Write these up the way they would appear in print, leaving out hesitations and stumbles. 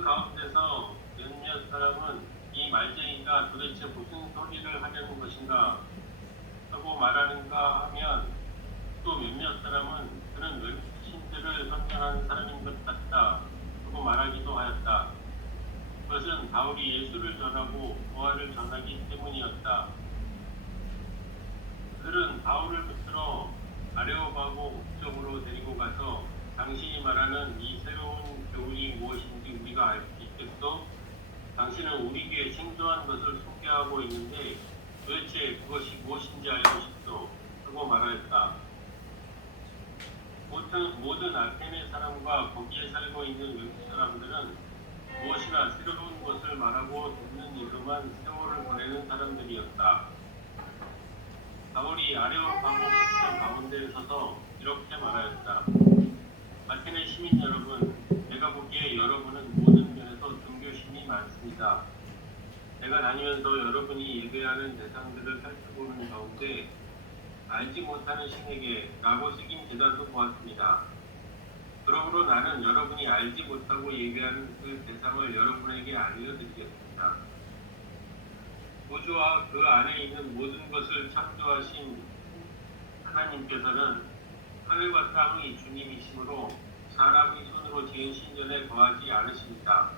그 가운데서 몇몇 사람은 이 말쟁이가 도대체 무슨 소리를 하려는 것인가 하고 말하는가 하면, 또 몇몇 사람은 그는 외국 신들을 선전하는 사람인 것 같다 하고 말하기도 하였다. 그것은 바울이 예수를 전하고 부활을 전하기 때문이었다. 그들은 바울을 붙들어 아레오바고 국정으로 데리고 가서 당신이 말하는 이 새로운 교훈이 무엇인지 우리가 알 수 있겠소? 당신은 우리에게 생소한 것을 소개하고 있는데 도대체 그것이 무엇인지 알고 싶소? 하고 말하였다. 모든 아테네 사람과 거기에 살고 있는 외국 사람들은 무엇이나 새로운 것을 말하고 듣는 일로만 세월을 보내는 사람들이었다. 바울이 아레오파고 국정 가운데에 서서 이렇게 말하였다. 아테네 시민 여러분, 내가 보기에 여러분은 모든 면에서 등교심이 많습니다. 내가 다니면서 여러분이 예배하는 대상들을 살펴보는 가운데 알지 못하는 신에게 라고 쓰긴 제자도 보았습니다. 그러므로 나는 여러분이 알지 못하고 예배하는 그 대상을 여러분에게 알려드리겠습니다. 우주와 그 안에 있는 모든 것을 창조하신 하나님께서는 하늘과 땅의 주님이시므로 사람이 손으로 지은 신전에 거하지 않으십니다.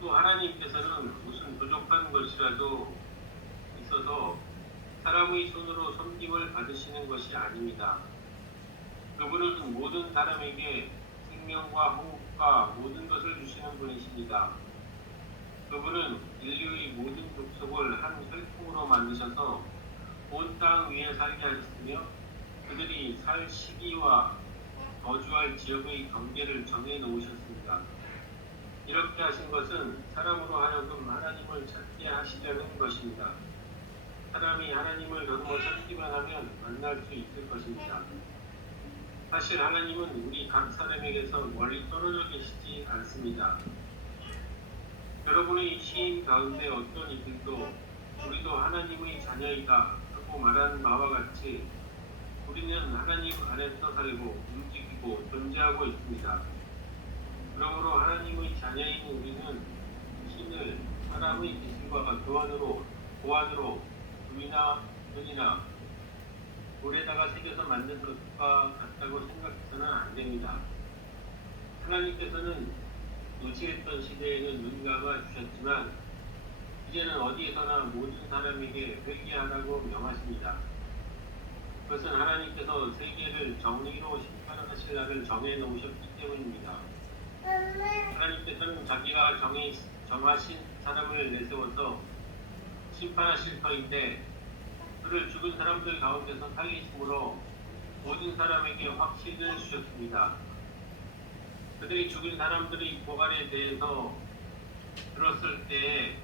또 하나님께서는 무슨 부족한 것이라도 있어서 사람의 손으로 섬김을 받으시는 것이 아닙니다. 그분은 모든 사람에게 생명과 호흡과 모든 것을 주시는 분이십니다. 그분은 인류의 모든 족속을 한 혈통으로 만드셔서 온 땅 위에 살게 하셨으며 그들이 살 시기와 거주할 지역의 경계를 정해 놓으셨습니다. 이렇게 하신 것은 사람으로 하여금 하나님을 찾게 하시려는 것입니다. 사람이 하나님을 너무 찾기만 하면 만날 수 있을 것입니다. 사실 하나님은 우리 각 사람에게서 멀리 떨어져 계시지 않습니다. 여러분의 시인 가운데 어떤 이들도 우리도 하나님의 자녀이다 하고 말하는 바와 같이 우리는 하나님 안에서 살고 움직이고 존재하고 있습니다. 그러므로 하나님의 자녀인 우리는 신을 사람의 기술과 보안으로 금이나 은이나 돌에다가 새겨서 만든 것과 같다고 생각해서는 안 됩니다. 하나님께서는 노치했던 시대에는 눈 감아 주셨지만 이제는 어디에서나 모든 사람에게 회개하라고 명하십니다. 그것은 하나님께서 세계를 정의로 심판하실 날을 정해 놓으셨기 때문입니다. 하나님께서는 자기가 정하신 사람을 내세워서 심판하실 터인데 그를 죽은 사람들 가운데서 살리심으로 모든 사람에게 확신을 주셨습니다. 그들이 죽은 사람들의 고발에 대해서 들었을 때에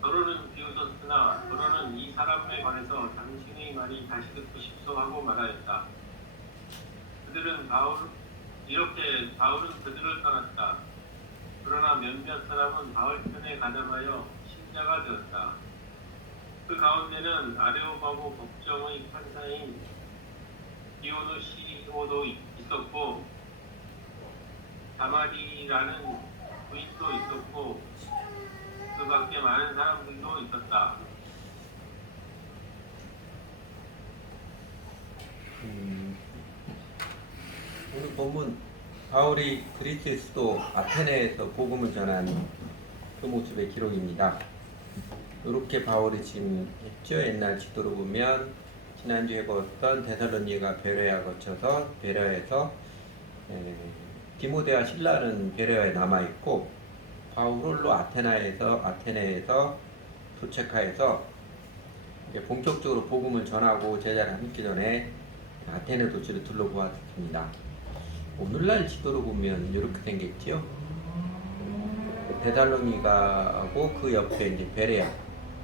더러는 비웃었으나 더러는 이 사람에 관해서 당신의 말이 다시 듣고 싶소 하고 말하였다. 바울은 그들을 떠났다. 그러나 몇몇 사람은 바울 편에 가담하여 신자가 되었다. 그 가운데는 아레오바고 법정의 판사인 디오노시오도 있었고 다마리라는 부인도 있었고 그 밖에 많은 사람들도 있었다. 오늘 본문 바울이 그리스의 수도 아테네에서 복음을 전한 그 모습의 기록입니다. 이렇게 바울이 지금 했죠. 옛날 지도로 보면 지난주에 봤던 데살로니가 베레아 거쳐서 베레아에서 디모데와 실라는 베레아에 남아있고 바울로 아테네에서 도착하여서 이제 본격적으로 복음을 전하고 제자를 함기 전에 아테네 도시를 둘러보았습니다. 오늘날 지도로 보면 이렇게 생겼죠. 데살로니가하고 그 옆에 이제 베레아,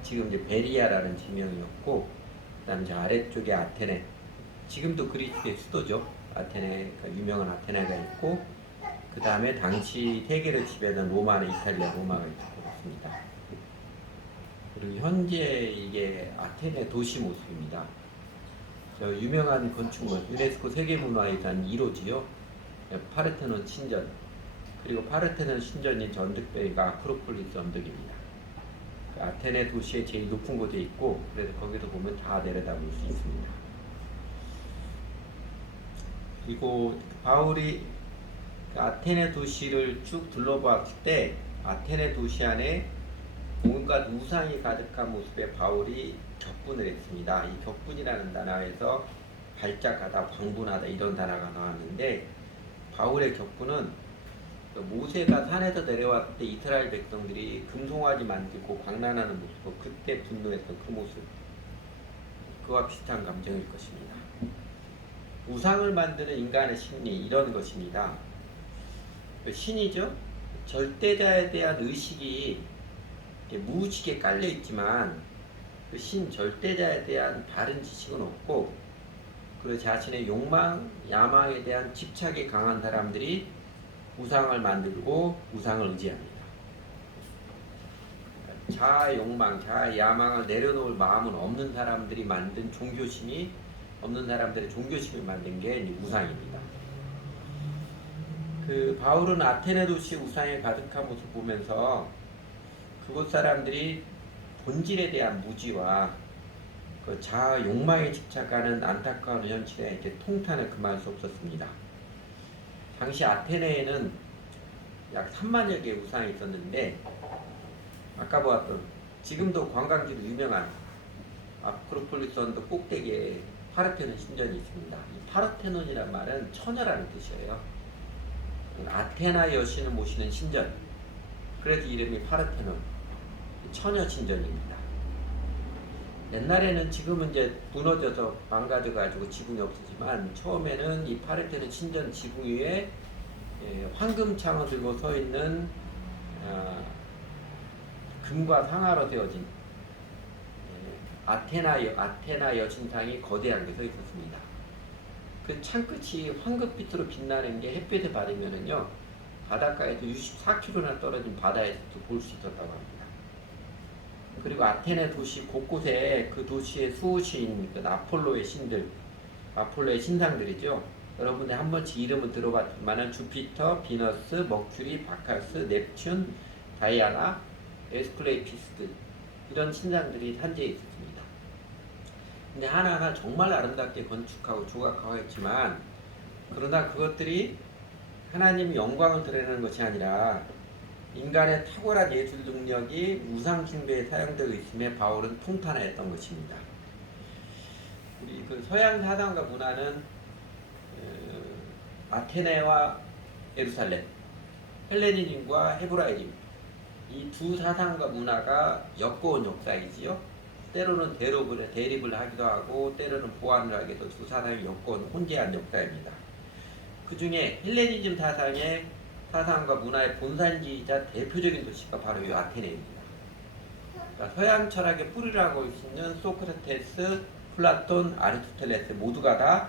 지금 이제 베리아라는 지명이었고, 그다음 이제 아래쪽에 아테네, 지금도 그리스의 수도죠. 아테네, 유명한 아테네가 있고, 그 다음에 당시 세계를 지배하던 이탈리아 로마가 있었습니다. 그리고 현재 이게 아테네 도시 모습입니다. 저 유명한 건축물, 유네스코 세계문화유산 1호지요. 파르테논 신전, 그리고 파르테논 신전인 전득베이가 아크로폴리스 언덕입니다. 그 아테네 도시의 제일 높은 곳에 있고, 그래서 거기서 보면 다 내려다볼 수 있습니다. 그리고 바울이 그 아테네 도시를 쭉 둘러봤을 때 아테네 도시 안에 온갖 우상이 가득한 모습에 바울이 격분을 했습니다. 이 격분이라는 단어에서 발작하다, 방분하다 이런 단어가 나왔는데, 바울의 격분은 모세가 산에서 내려왔을 때 이스라엘 백성들이 금송아지 만들고 광란하는 모습을 그때 분노했던 그 모습, 그와 비슷한 감정일 것입니다. 우상을 만드는 인간의 심리, 이런 것입니다. 신이죠. 절대자에 대한 의식이 무의식에 깔려 있지만 그 신 절대자에 대한 바른 지식은 없고, 그리고 자신의 욕망, 야망에 대한 집착이 강한 사람들이 우상을 만들고 우상을 의지합니다. 자아 욕망, 자아 야망을 내려놓을 마음은 없는 사람들이 만든 종교심이, 없는 사람들의 종교심을 만든 게 우상입니다. 그 바울은 아테네 도시 우상에 가득한 모습 보면서 그곳 사람들이 본질에 대한 무지와 그 자아 욕망에 집착하는 안타까운 현실에 이렇게 통탄을 금할 수 없었습니다. 당시 아테네에는 약 3만여 개의 우상이 있었는데, 아까 보았던 지금도 관광지로 유명한 아크로폴리스 언덕 꼭대기에 파르테논 신전이 있습니다. 이 파르테논이란 말은 처녀라는 뜻이에요. 아테나 여신을 모시는 신전, 그래서 이름이 파르테논, 처녀 신전입니다. 옛날에는, 지금은 이제 무너져서 망가져가지고 지붕이 없어지만, 처음에는 이 파르테논 신전 지붕 위에 황금창을 들고 서 있는 금과 상아로 되어진 아테나 여신상이 거대한 게 서 있었습니다. 그 창끝이 황금빛으로 빛나는 게 햇빛에 받으면은요, 바닷가에서 64km나 떨어진 바다에서도 볼 수 있었다고 합니다. 그리고 아테네 도시 곳곳에 그 도시의 수호신, 그 아폴로의 신들, 아폴로의 신상들이죠. 여러분들 한 번씩 이름은 들어봤지만은 주피터, 비너스, 머큐리, 바카스, 넵튠, 다이아나, 에스클레이피스, 이런 신상들이 산지에 있었습니다. 근데 하나하나 정말 아름답게 건축하고 조각하고 했지만, 그러나 그것들이 하나님의 영광을 드러내는 것이 아니라 인간의 탁월한 예술 능력이 우상 숭배에 사용되고 있음에 바울은 통탄했던 것입니다. 우리 그 서양 사상과 문화는 아테네와 예루살렘, 헬레니즘과 헤브라이즘, 이 두 사상과 문화가 엮어온 역사이지요. 때로는 대립을 하기도 하고, 때로는 보완을 하기도, 두 사상이 엮어온 혼재한 역사입니다. 그 중에 헬레니즘 사상과 문화의 본산지이자 대표적인 도시가 바로 이 아테네입니다. 그러니까 서양 철학의 뿌리라고 할 수 있는 소크라테스, 플라톤, 아리스토텔레스 모두가 다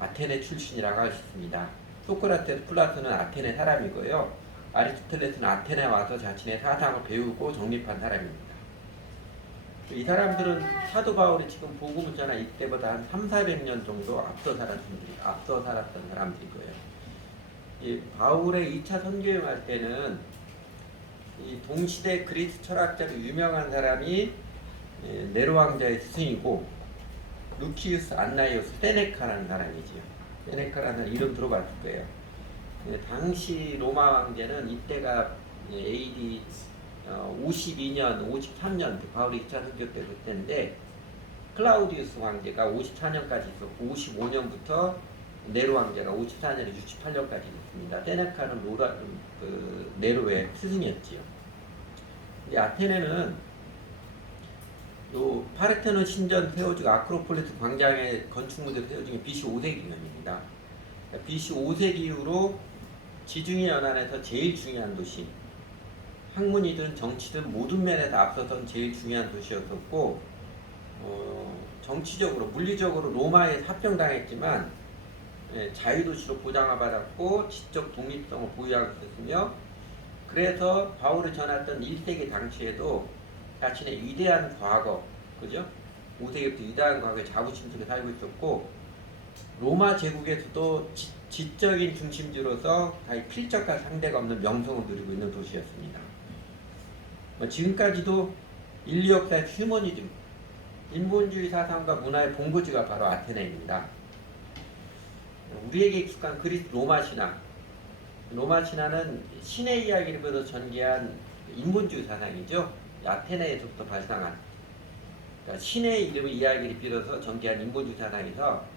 아테네 출신이라고 할 수 있습니다. 소크라테스, 플라톤은 아테네 사람이고요. 아리스토텔레스는 아테네 와서 자신의 사상을 배우고 정립한 사람입니다. 이 사람들은 사도 바울이 지금 복음을 전한 이때보다 한 300~400년 정도 앞서 살았던 사람들이고요. 이 바울의 2차 선교행할 때는 이 동시대 그리스 철학자로 유명한 사람이 네로 왕자의 스승이고, 루키우스 안나이오스 세네카라는 사람이지요. 세네카라는 이름 들어봤을 거예요. 당시 로마 왕제는 이때가 AD 52년, 53년 바울이 2차 선교 때 그때인데, 클라우디우스 왕제가 54년까지 있었고 55년부터 네로 왕제가 54년에 68년까지 있습니다. 세네카는 네로의 스승이었지요. 근데 아테네는 요 파르테논 신전 세워지고 아크로폴리스 광장의 건축물들 세워진 게 BC 5세기경입니다. BC 5세기 이후로 지중해 연안에서 제일 중요한 도시, 학문이든 정치든 모든 면에서 앞서선 제일 중요한 도시였었고, 정치적으로, 물리적으로 로마에 합병당했지만 자유도시로 보장을 받았고 지적 독립성을 보유하고 있었으며, 그래서 바울이 전했던 1세기 당시에도 자신의 위대한 과거, 그죠? 5세기부터 위대한 과거에 자부심 속에 살고 있었고, 로마 제국에서도 지적인 중심지로서 거의 필적과 상대가 없는 명성을 누리고 있는 도시였습니다. 지금까지도 인류 역사의 휴머니즘, 인본주의 사상과 문화의 본거지가 바로 아테네입니다. 우리에게 익숙한 그리스 로마 신화, 로마 신화는 신의 이야기를 빌어 전개한 인본주의 사상이죠. 아테네에서부터 발상한, 그러니까 신의 이름의 이야기를 빌어서 전개한 인본주의 사상에서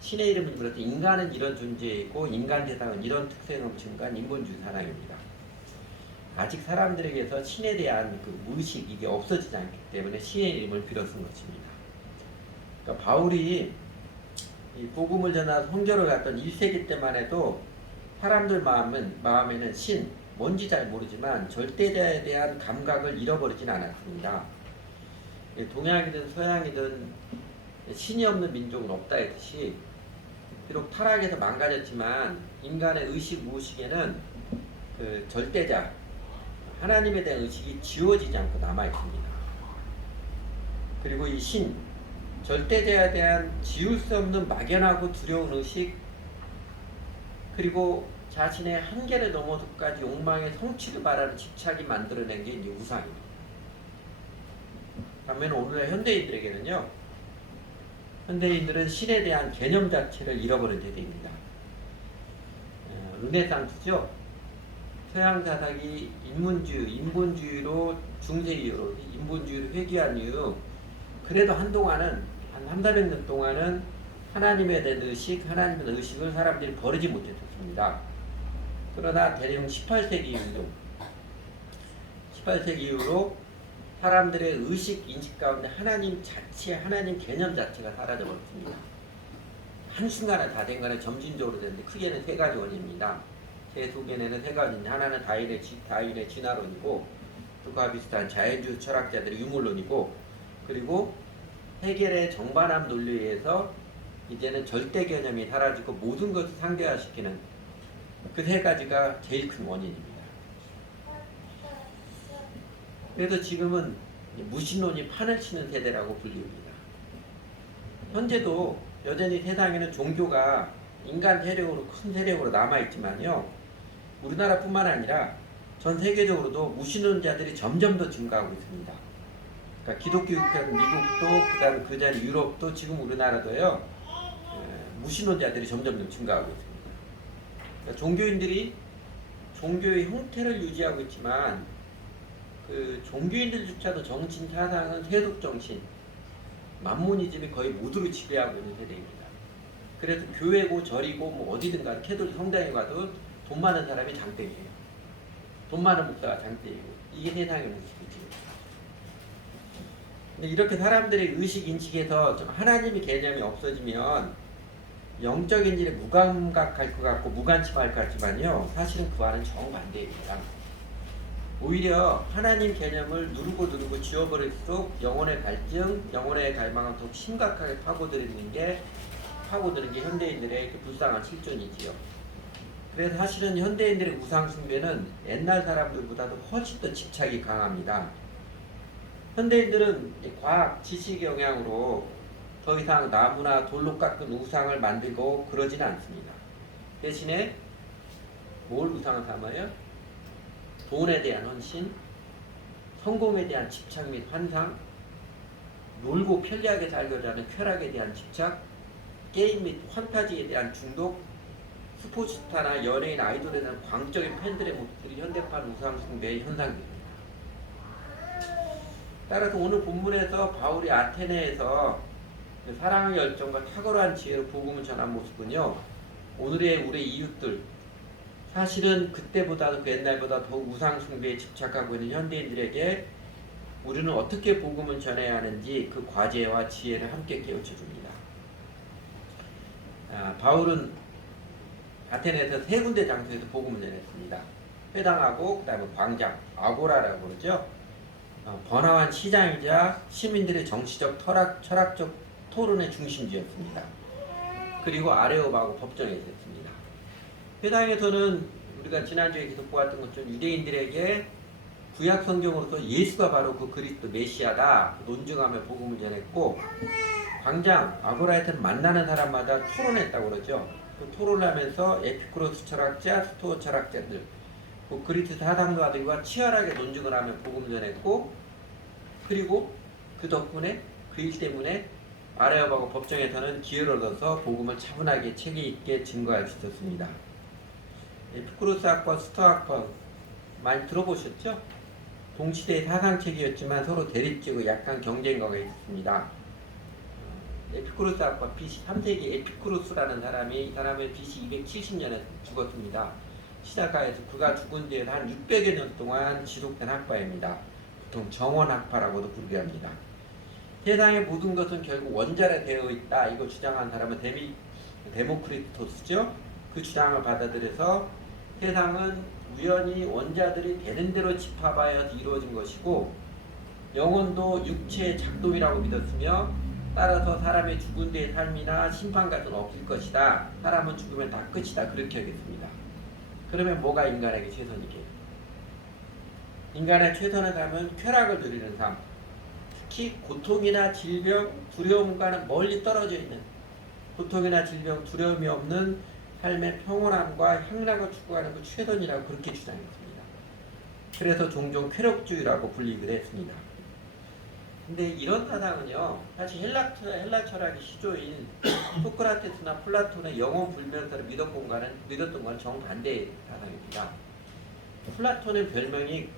신의 이름을 빌어서 인간은 이런 존재이고 인간 세상은 이런 특성이 넘치는 인본주의 사상입니다. 아직 사람들에게서 신에 대한 그 무의식 이게 없어지지 않기 때문에 신의 이름을 빌어 쓴 것입니다. 그러니까 바울이 이 복음을 전하는 선교를 갔던 1세기 때만 해도 사람들 마음에는 신, 뭔지 잘 모르지만 절대자에 대한 감각을 잃어버리진 않았습니다. 동양이든 서양이든 신이 없는 민족은 없다 했듯이 비록 타락에서 망가졌지만 인간의 의식 무의식에는 그 절대자, 하나님에 대한 의식이 지워지지 않고 남아있습니다. 그리고 이 신, 절대자에 대한 지울 수 없는 막연하고 두려운 의식, 그리고 자신의 한계를 넘어서까지 욕망의 성취를 바라는 집착이 만들어낸 게 이제 우상입니다. 반면 오늘날 현대인들에게는요, 현대인들은 신에 대한 개념 자체를 잃어버린 세대입니다. 르네상스죠. 서양 사상이 인본주의로 중세 이후로 인본주의를 회귀한 이후 그래도 한동안은 한 300~400년 동안은 하나님에 대한 의식, 하나님의 의식을 사람들이 버리지 못했었습니다. 그러나 대략 18세기 이후로 사람들의 의식, 인식 가운데 하나님 자체, 하나님 개념 자체가 사라져버렸습니다. 한순간에 다 된 거는 점진적으로 되는데 크게는 세 가지 원인입니다. 제 소견에는 세 가지인데 하나는 다윈의 진화론이고 그와 비슷한 자연주의 철학자들의 유물론이고 그리고 해겔의 정반합 논리에 의해서 이제는 절대 개념이 사라지고 모든 것을 상대화시키는 그 세 가지가 제일 큰 원인입니다. 그래서 지금은 무신론이 판을 치는 세대라고 불립니다. 현재도 여전히 세상에는 종교가 인간 세력으로 큰 세력으로 남아있지만요. 우리나라뿐만 아니라 전 세계적으로도 무신론자들이 점점 더 증가하고 있습니다. 그러니까 기독교 국가는 미국도 그다음 그 자리 유럽도 지금 우리나라도요. 무신론자들이 점점 더 증가하고 있습니다. 그러니까 종교인들이 종교의 형태를 유지하고 있지만 그 종교인들조차도 정신 사상은 세속 정신, 만모니즘이 거의 모두를 지배하고 있는 세대입니다. 그래서 교회고 절이고 뭐 어디든 가 캐톨릭 성당에 가도 돈 많은 사람이 장땡이에요. 돈 많은 목사가 장땡이고 이게 세상의 모습이지. 근데 이렇게 사람들의 의식 인식에서 좀 하나님의 개념이 없어지면 영적인 일에 무감각할 것 같고 무관심할 것 같지만요. 사실은 그와는 정반대입니다. 오히려 하나님 개념을 누르고 지워버릴수록 영혼의 갈증, 영혼의 갈망을 더욱 심각하게 파고드는 게 현대인들의 불쌍한 실존이지요. 그래서 사실은 현대인들의 우상 숭배는 옛날 사람들보다도 훨씬 더 집착이 강합니다. 현대인들은 과학, 지식의 영향으로 더 이상 나무나 돌로 깎은 우상을 만들고 그러지는 않습니다. 대신에 뭘 우상을 삼아요? 돈에 대한 헌신, 성공에 대한 집착 및 환상, 놀고 편리하게 살고자 하는 쾌락에 대한 집착, 게임 및 판타지에 대한 중독, 스포츠스타나 연예인 아이돌에 대한 광적인 팬들의 모습들이 현대판 우상 숭배의 현상입니다. 따라서 오늘 본문에서 바울이 아테네에서 사랑의 열정과 탁월한 지혜로 복음을 전한 모습은요, 오늘의 우리 이웃들, 사실은 그때보다도 그 옛날보다 더 우상 숭배에 집착하고 있는 현대인들에게 우리는 어떻게 복음을 전해야 하는지 그 과제와 지혜를 함께 깨우쳐 줍니다. 바울은 아테네에서 세 군데 장소에서 복음을 전했습니다. 회당하고 그 다음에 광장, 아고라라고 그러죠. 번화한 시장이자 시민들의 정치적, 철학적 토론의 중심지였습니다. 그리고 아레오바고 법정에 있었습니다. 회당에서는 우리가 지난주에 계속 보았던 것처럼 유대인들에게 구약 성경으로서 예수가 바로 그 그리스도 메시아다 논증하며 복음을 전했고, 광장 아고라에서는 만나는 사람마다 토론했다고 그러죠. 그 토론을 하면서 에피쿠로스 철학자, 스토아 철학자들, 그 그리스 사상가들과 치열하게 논증을 하며 복음을 전했고, 그리고 그 덕분에 그 일 때문에 아레오바고 법정에서는 기회를 얻어서 복음을 차분하게 책임 있게 증거할 수 있었습니다. 에피쿠로스 학과 스토아 학과 많이 들어보셨죠? 동시대의 사상책이었지만 서로 대립적이고 약간 경쟁과가 있었습니다. 에피쿠로스 학과 BC 3세기 에피쿠로스라는 사람이 이 사람은 BC 270년에 죽었습니다. 시다가에서 그가 죽은 뒤에 한 600여 년 동안 지속된 학파입니다. 보통 정원학파라고도 부르게 합니다. 세상의 모든 것은 결국 원자로 되어 있다. 이거 주장한 사람은 데모크리토스죠. 그 주장을 받아들여서 세상은 우연히 원자들이 되는 대로 집합하여서 이루어진 것이고 영혼도 육체의 작동이라고 믿었으며 따라서 사람의 죽은 뒤의 삶이나 심판 같은 없을 것이다. 사람은 죽으면 다 끝이다. 그렇게 하겠습니다. 그러면 뭐가 인간에게 최선이게? 인간의 최선의 삶은 쾌락을 누리는 삶. 특히 고통이나 질병, 두려움과는 멀리 떨어져 있는 고통이나 질병, 두려움이 없는 삶의 평온함과 향락을 추구하는 그 최선이라고 그렇게 주장했습니다. 그래서 종종 쾌락주의라고 불리기도 했습니다. 근데 이런 사상은요, 사실 헬라 철학의 시조인 소크라테스나 플라톤의 영혼 불멸사를 믿었던 건 정반대의 사상입니다. 플라톤의 별명이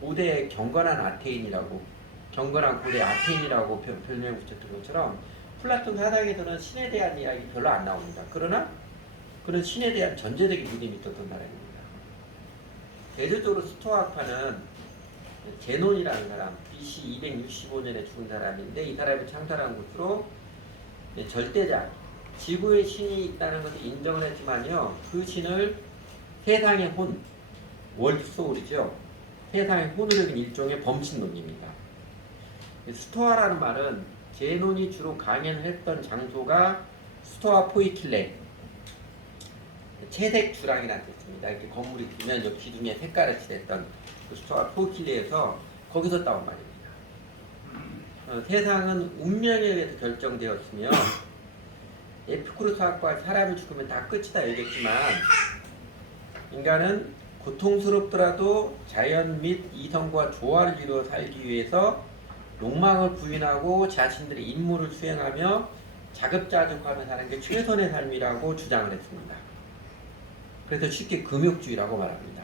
고대 경건한 아테인이라고, 경건한 고대 아테인이라고 별명 붙였던 것처럼 플라톤 사상에서는 신에 대한 이야기 별로 안 나옵니다. 그러나 그는 신에 대한 전제적인 믿음이 있었던 사람입니다. 대대적으로 스토아파는 제논이라는 사람, BC 265년에 죽은 사람인데 이 사람이 창설한 것으로 절대자, 지구의 신이 있다는 것을 인정을 했지만요, 그 신을 세상의 혼, 월드소울이죠. 세상의 혼으로 여긴 일종의 범신론입니다. 스토아라는 말은 제논이 주로 강연을 했던 장소가 스토아 포이킬레, 채색 주랑이라는 뜻입니다. 이렇게 건물이 길면 여 기둥에 색깔을 칠했던 그 스토아 포이킬레에서 거기서 따온 말입니다. 세상은 운명에 의해서 결정되었으며 에피쿠로스 학과 사람이 죽으면 다 끝이다 얘기했지만 인간은 고통스럽더라도 자연 및 이성과 조화를 이루어 살기 위해서 욕망을 부인하고 자신들의 임무를 수행하며 자급자족하며 사는 게 최선의 삶이라고 주장을 했습니다. 그래서 쉽게 금욕주의라고 말합니다.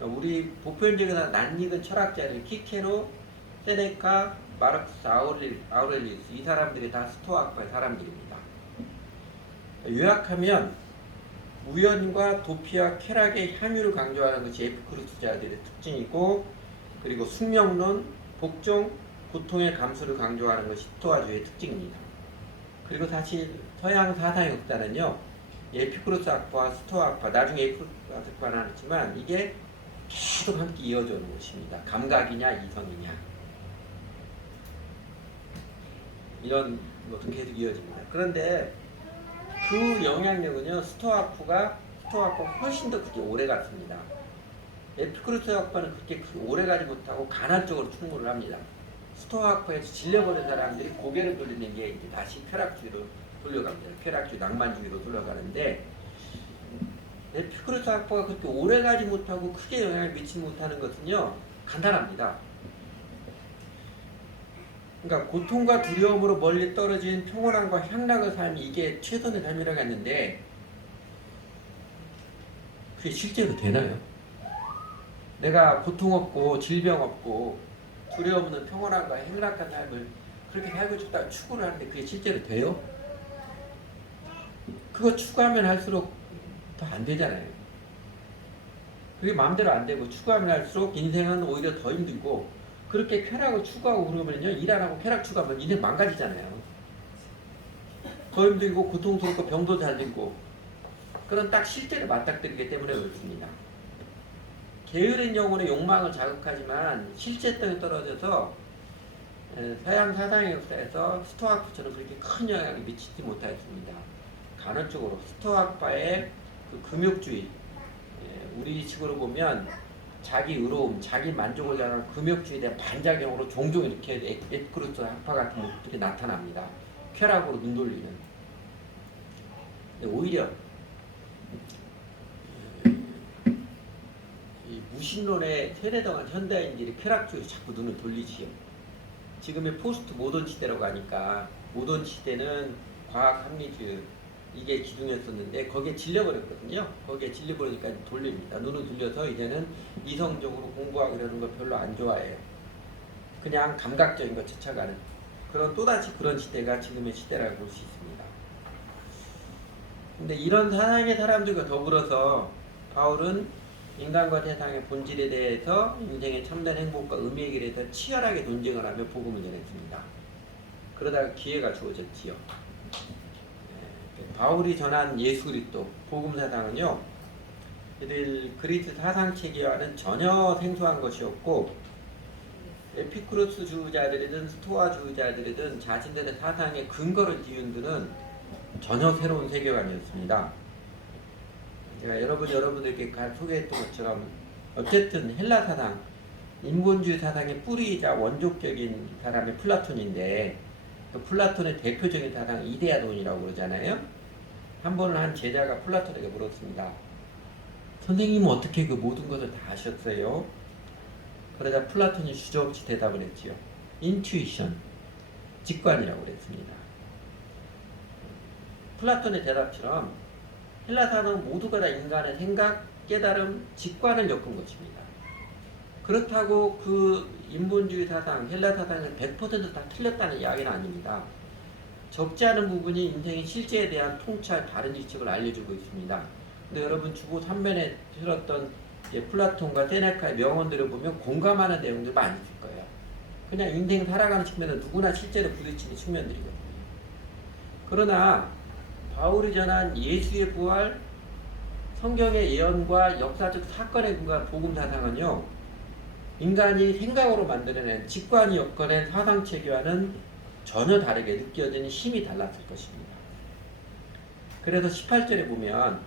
우리 보편적인 낯익은 철학자들 키케로, 세네카, 마르쿠스 아우렐리우스 이 사람들이 다 스토아학파의 사람들입니다. 요약하면 우연과 도피와 쾌락의 향유를 강조하는 것이 에피쿠로스자들의 특징이고, 그리고 숙명론, 복종, 고통의 감수를 강조하는 것이 스토아주의 특징입니다. 그리고 사실 서양 사상 역사는요, 에피쿠로스 학파와 스토아 학파, 나중에 에피쿠로스 학파는 하지만 이게 계속 함께 이어져 오는 것입니다. 감각이냐 이성이냐 이런 것도 계속 이어집니다. 그런데 그 영향력은요, 스토아 학파가 훨씬 더 그렇게 오래 갔습니다. 에피쿠로스 학파는 그렇게 오래 가지 못하고 간헐적으로 충고를 합니다. 스토아 학파에서 질려버린 사람들이 고개를 돌리는 게 이제 다시 쾌락주의로 돌려갑니다. 쾌락주의, 낭만주의로 돌아가는데 에피쿠로스 학파가 그렇게 오래 가지 못하고 크게 영향을 미치지 못하는 것은요, 간단합니다. 그러니까 고통과 두려움으로 멀리 떨어진 평온함과 향락의 삶이 이게 최선의 삶이라고 했는데 그게 실제로 되나요? 내가 고통 없고 질병 없고 두려움 없는 평온함과 행락한 삶을 그렇게 살고 싶다고 추구를 하는데 그게 실제로 돼요? 그거 추구하면 할수록 더 안 되잖아요. 그게 마음대로 안 되고 추구하면 할수록 인생은 오히려 더 힘들고, 그렇게 쾌락을 추구하고 그러면요, 일 안 하고 쾌락 추구하면 인생 망가지잖아요. 더 힘들고 고통스럽고 병도 잘 들고 그런 딱 실제를 맞닥뜨리기 때문에 그렇습니다. 게으른 영혼의 욕망을 자극하지만 실제성이 떨어져서 서양 사상의 역사에서 스토아학파처럼 그렇게 큰 영향을 미치지 못하였습니다. 간헐적으로 스토아학파의 그 금욕주의, 우리 식으로 보면 자기 의로움, 자기 만족을 위한 금욕주의에 대한 반작용으로 종종 이렇게 에피쿠로스 학파 같은 것들이 나타납니다. 쾌락으로 눈 돌리는. 근데 오히려 이 무신론의 세대동안 현대인들이 쾌락주의로 자꾸 눈을 돌리지요. 지금의 포스트 모던 시대라고 하니까 모던 시대는 과학 합리주의 이게 기둥이었었는데 거기에 질려버렸거든요. 거기에 질려버리니까 돌립니다. 눈을 돌려서 이제는 이성적으로 공부하고 이러는 거 별로 안 좋아해요. 그냥 감각적인 거 쫓아가는 그런 또다시 그런 시대가 지금의 시대라고 볼 수 있습니다. 근데 이런 사상의 사람들과 더불어서 바울은 인간과 세상의 본질에 대해서 인생의 참된 행복과 의미에 대해서 치열하게 논쟁을 하며 복음을 전했습니다. 그러다가 기회가 주어졌지요. 바울이 전한 예수 그리스도 복음 사상은요, 이들 그리스 사상 체계와는 전혀 생소한 것이었고, 에피쿠로스 주의자들이든 스토아 주의자들이든 자신들의 사상의 근거를 띄운 들은 전혀 새로운 세계관이었습니다. 제가 여러분들께 소개했던 것처럼 어쨌든 헬라 사상, 인본주의 사상의 뿌리이자 원족적인 사람이 플라톤인데 그 플라톤의 대표적인 사상 이데아론이라고 그러잖아요. 한 번은 한 제자가 플라톤에게 물었습니다. 선생님은 어떻게 그 모든 것을 다 아셨어요? 그러자 플라톤이 주저없이 대답을 했지요. 인투이션, 직관이라고 그랬습니다. 플라톤의 대답처럼 헬라 사상은 모두가 다 인간의 생각, 깨달음, 직관을 엮은 것입니다. 그렇다고 그 인본주의 사상, 헬라 사상은 100% 다 틀렸다는 이야기는 아닙니다. 적지 않은 부분이 인생의 실제에 대한 통찰, 다른 지식을 알려주고 있습니다. 근데 여러분 주보 3면에 들었던 플라톤과 세네카의 명언들을 보면 공감하는 내용들 많이 있을 거예요. 그냥 인생 살아가는 측면은 누구나 실제로 부딪히는 측면들이거든요. 그러나 바울이 전한 예수의 부활, 성경의 예언과 역사적 사건에 근거한 복음 사상은요, 인간이 생각으로 만들어낸 직관이 엮어낸 사상 체계와는 전혀 다르게 느껴지는 힘이 달랐을 것입니다. 그래서 18절에 보면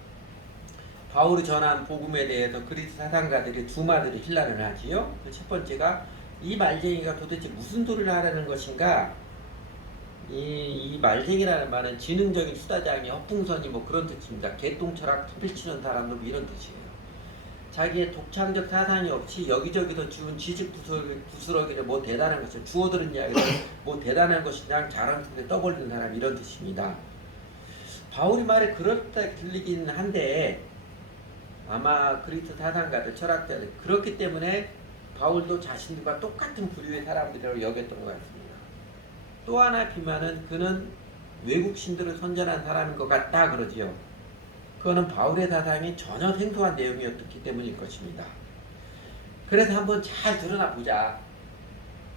바울이 전한 복음에 대해서 그리스 사상가들이 두 마디로 힐난을 하지요. 그 첫 번째가 이 말쟁이가 도대체 무슨 소리를 하라는 것인가? 이 말쟁이라는 말은 지능적인 수다장이 헛풍선이 뭐 그런 뜻입니다. 개똥철학 터필치는 사람도 뭐 이런 뜻이에요. 자기의 독창적 사상이 없이 여기저기서 주운 지식 부스러기를 뭐 대단한 것을 주워들은 이야기를 뭐 대단한 것이 그냥 자랑스럽게 떠벌리는 사람 이런 뜻입니다. 바울이 말에 그렇다 들리긴 한데 아마 그리스 사상가들 철학자들 그렇기 때문에 바울도 자신들과 똑같은 부류의 사람들이라고 여겼던 것 같습니다. 또 하나 비만은 그는 외국 신들을 선전한 사람인 것 같다 그러지요. 그거는 바울의 사상이 전혀 생소한 내용이었기 때문일 것입니다. 그래서 한번 잘 드러나 보자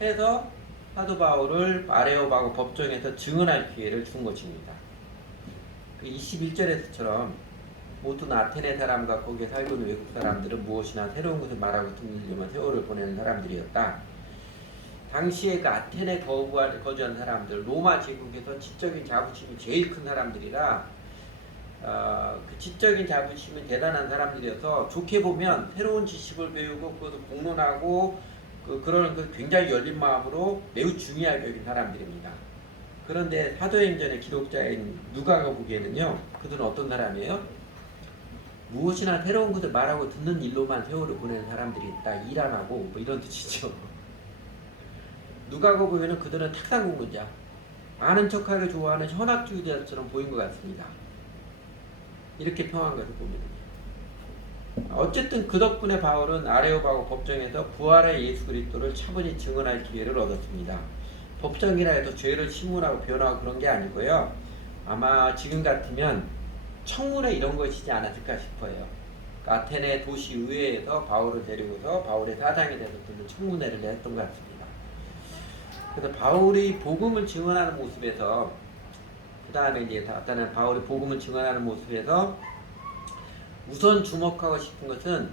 해서 사도 바울을 아레오바고 법정에서 증언할 기회를 준 것입니다. 그 21절에서처럼 모든 아테네 사람과 거기에 살고 있는 외국 사람들은 무엇이나 새로운 것을 말하고 듣는 세월을 보내는 사람들이었다. 당시에 그 아테네 거주한 사람들, 로마 제국에서 지적인 자부심이 제일 큰 사람들이라 그 지적인 자부심이 대단한 사람들이어서 좋게 보면 새로운 지식을 배우고 그것을 공론하고 그런 그 굉장히 열린 마음으로 매우 중요하게 여긴 사람들입니다. 그런데 사도행전의 기록자인 누가가 보기에는요, 그들은 어떤 사람이에요? 무엇이나 새로운 것을 말하고 듣는 일로만 세월을 보내는 사람들이 있다. 일 안 하고 뭐 이런 뜻이죠. 누가가 보면은 그들은 탁상공론자, 아는 척하기 좋아하는 현학주의자처럼 보인 것 같습니다. 이렇게 평한 것을 보면요. 어쨌든 그 덕분에 바울은 아레오바고 법정에서 부활의 예수 그리스도를 차분히 증언할 기회를 얻었습니다. 법정이라 해도 죄를 신문하고 변호하고 그런 게 아니고요. 아마 지금 같으면 청문회 이런 것이지 않았을까 싶어요. 아테네 도시 의회에서 바울을 데리고서 바울의 사상에 대해서 듣는 청문회를 했던 것 같습니다. 그래서 바울이 복음을 증언하는 모습에서 그 다음에 이제 나타난 바울이 복음을 증언하는 모습에서 우선 주목하고 싶은 것은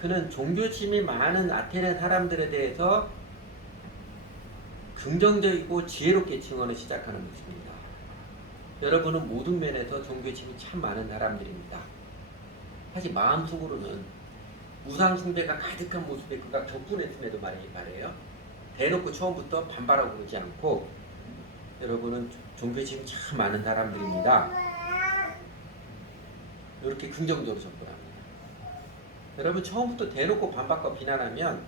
그는 종교심이 많은 아테네 사람들에 대해서 긍정적이고 지혜롭게 증언을 시작하는 것입니다. 여러분은 모든 면에서 종교심이 참 많은 사람들입니다. 사실 마음속으로는 우상숭배가 가득한 모습에 그가 격분했음에도 말이에요. 대놓고 처음부터 반발하고 그러지 않고 여러분은 종교심이 참 많은 사람들입니다. 이렇게 긍정적으로 접근합니다. 여러분 처음부터 대놓고 반박과 비난하면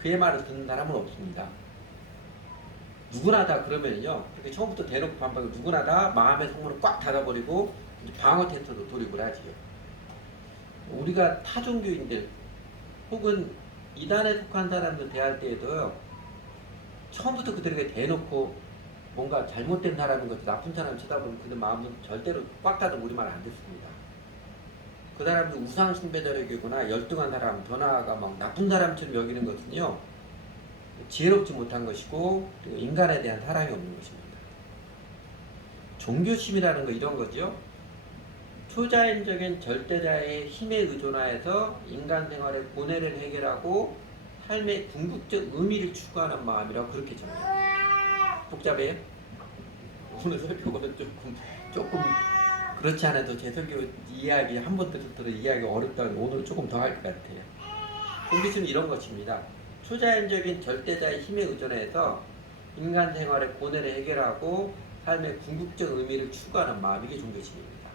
그의 말을 듣는 사람은 없습니다. 누구나 다 그러면요. 그렇게 처음부터 대놓고 반박을 누구나 다 마음의 성문을 꽉 닫아버리고 이제 방어 태도로 돌입을 하지요. 우리가 타종교인들 혹은 이단에 속한 사람들 대할 때에도요. 처음부터 그들에게 대놓고 뭔가 잘못된 사람인 것, 나쁜 사람 쳐다보면 그들 마음은 절대로 꽉 닫아 우리 말 안 듣습니다. 그 사람들 우상 숭배자력이거나 열등한 사람, 더 나아가 막 나쁜 사람처럼 여기는 것은요. 지혜롭지 못한 것이고 그리고 인간에 대한 사랑이 없는 것입니다. 종교심이라는 거 이런 거죠. 초자연적인 절대자의 힘에 의존하여서 인간 생활의 고뇌를 해결하고 삶의 궁극적 의미를 추구하는 마음이라고 그렇게 정해요. 복잡해요? 오늘 설교는 조금 그렇지 않아도 제 설교 이야기 한 번 들어 이야기 어렵다면 오늘 조금 더 할 것 같아요. 종교심은 이런 것입니다. 초자연적인 절대자의 힘에 의존해서 인간 생활의 고뇌를 해결하고 삶의 궁극적 의미를 추구하는 마음, 이게 종교심입니다.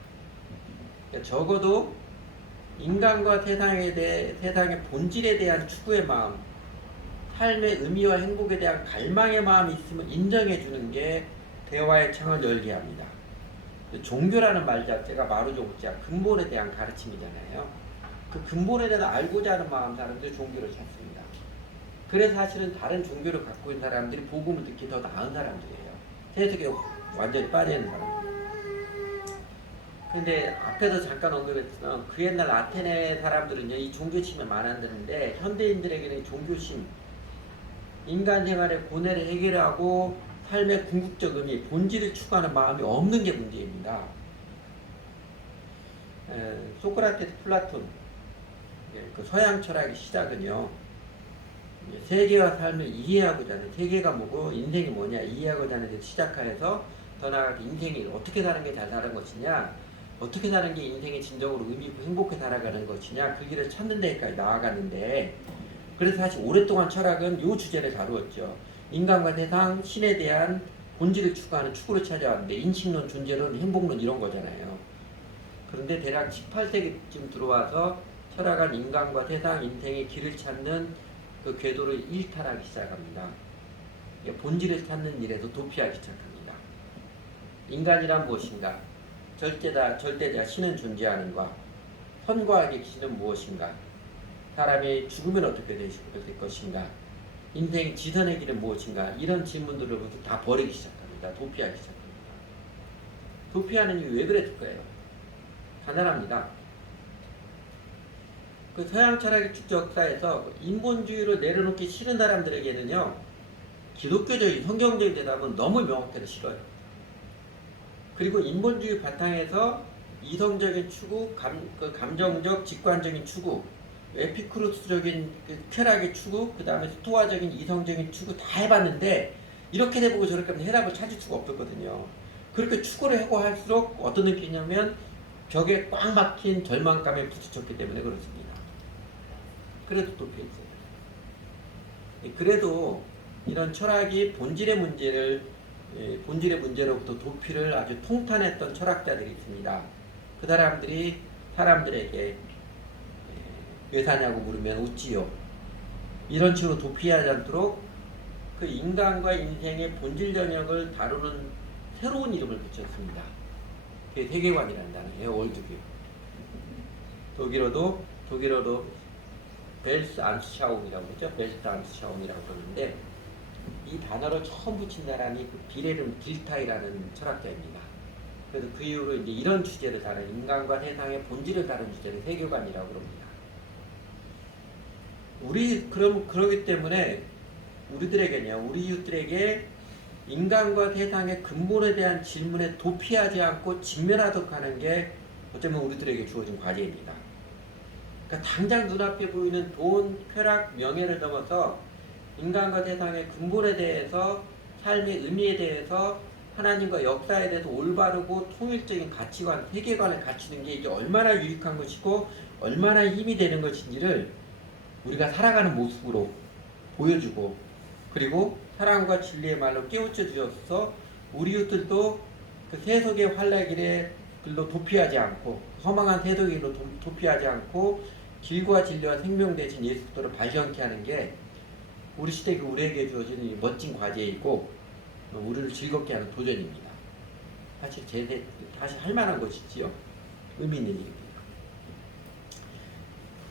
그러니까 적어도 인간과 세상의 본질에 대한 추구의 마음, 삶의 의미와 행복에 대한 갈망의 마음이 있으면 인정해주는 게 대화의 창을 열게 합니다. 종교라는 말 자체가 마루종자, 근본에 대한 가르침이잖아요. 그 근본에 대해서 알고자 하는 마음 사람들이 종교를 찾습니다. 그래서 사실은 다른 종교를 갖고 있는 사람들이 복음을 듣기 더 나은 사람들이에요. 세속에 완전히 빠져있는 사람들. 근데 앞에서 잠깐 언급했지만 그 옛날 아테네 사람들은요, 이 종교심에 많았는데 현대인들에게는 이 종교심, 인간 생활의 고뇌를 해결하고 삶의 궁극적 의미, 본질을 추구하는 마음이 없는 게 문제입니다. 소크라테스, 플라톤, 그 서양 철학의 시작은요, 세계와 삶을 이해하고자 하는, 세계가 뭐고 인생이 뭐냐 이해하고자 하는 데서 시작하여서 더 나아가 인생이 어떻게 사는 게 잘 사는 것이냐, 어떻게 사는 게 인생의 진정으로 의미 있고 행복해 살아가는 것이냐, 그 길을 찾는 데까지 나아갔는데, 그래서 사실 오랫동안 철학은 이 주제를 다루었죠. 인간과 세상, 신에 대한 본질을 추구하는 축으로 찾아왔는데, 인식론, 존재론, 행복론 이런 거잖아요. 그런데 대략 18세기쯤 들어와서 철학은 인간과 세상, 인생의 길을 찾는 그 궤도를 일탈하기 시작합니다. 본질을 찾는 일에서 도피하기 시작합니다. 인간이란 무엇인가? 절대자, 신은 존재하는가? 선과 악의 기준은 무엇인가? 사람이 죽으면 어떻게 될 것인가? 인생 지선의 길은 무엇인가? 이런 질문들을 다 버리기 시작합니다. 도피하기 시작합니다. 도피하는 이유 왜 그랬을까요? 간단합니다. 그 서양 철학의 역사에서 인본주의로 내려놓기 싫은 사람들에게는요, 기독교적인 성경적인 대답은 너무 명확해서 싫어요. 그리고 인본주의 바탕에서 이성적인 추구, 감정적, 직관적인 추구, 에피쿠로스적인 그 쾌락의 추구, 그 다음에 스토아적인 이성적인 추구 다 해봤는데 이렇게 해보고 저렇게 하면 해답을 찾을 수가 없었거든요. 그렇게 추구를 하고 할수록 어떤 느낌이냐면 벽에 꽉 막힌 절망감에 부딪혔기 때문에 그렇습니다. 그래도 도피했어요. 그래도 이런 철학이 본질의 문제로부터 도피를 아주 통탄했던 철학자들이 있습니다. 그 사람들이 사람들에게 왜 사냐고 물으면 웃지요. 이런 식으로 도피하지 않도록 그 인간과 인생의 본질 영역을 다루는 새로운 이름을 붙였습니다. 그게 세계관이라는 단어예요. 월드뷰. 독일어도 벨스 안스샤움이라고 그러죠. 벨스 안스샤움이라고 그러는데 이 단어를 처음 붙인 사람이 그 빌헤름 딜타이라는 철학자입니다. 그래서 그 이후로 이제 이런 주제를 다룬, 인간과 세상의 본질을 다룬 주제를 세계관이라고 그럽니다. 그러기 때문에 우리들에게는요, 우리 이웃들에게 인간과 세상의 근본에 대한 질문에 도피하지 않고 직면하도록 하는 게 어쩌면 우리들에게 주어진 과제입니다. 그러니까 당장 눈앞에 보이는 돈, 쾌락, 명예를 넘어서 인간과 세상의 근본에 대해서, 삶의 의미에 대해서, 하나님과 역사에 대해서 올바르고 통일적인 가치관, 세계관을 갖추는 게 이게 얼마나 유익한 것이고 얼마나 힘이 되는 것인지를 우리가 살아가는 모습으로 보여주고, 그리고 사랑과 진리의 말로 깨우쳐 주셔서 우리 이웃들도 그 세속의 활락길에 길로 도피하지 않고 허망한 태도의 길로 도피하지 않고 길과 진리와 생명 되신 예수 그리스도를 발견케 하는 게 우리 시대 우리에게 주어지는 멋진 과제이고 우리를 즐겁게 하는 도전입니다. 다시 할 만한 것이지요. 의미 있는 일입니다.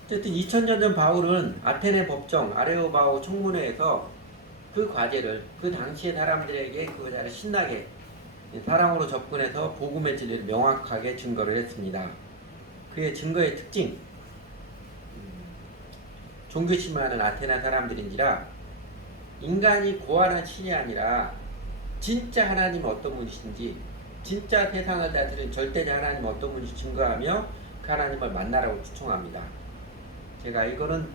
어쨌든 2000년 전 바울은 아테네 법정 아레오바오 청문회에서 그 과제를 그 당시의 사람들에게 그것을 신나게 사랑으로 접근해서 복음의 진리를 명확하게 증거를 했습니다. 그의 증거의 특징, 종교심하는 아테네 사람들인지라 인간이 고안한 신이 아니라 진짜 하나님은 어떤 분이신지 진짜 세상을 다스리는 절대자 하나님은 어떤 분인지 증거하며 그 하나님을 만나라고 추청합니다. 제가 이거는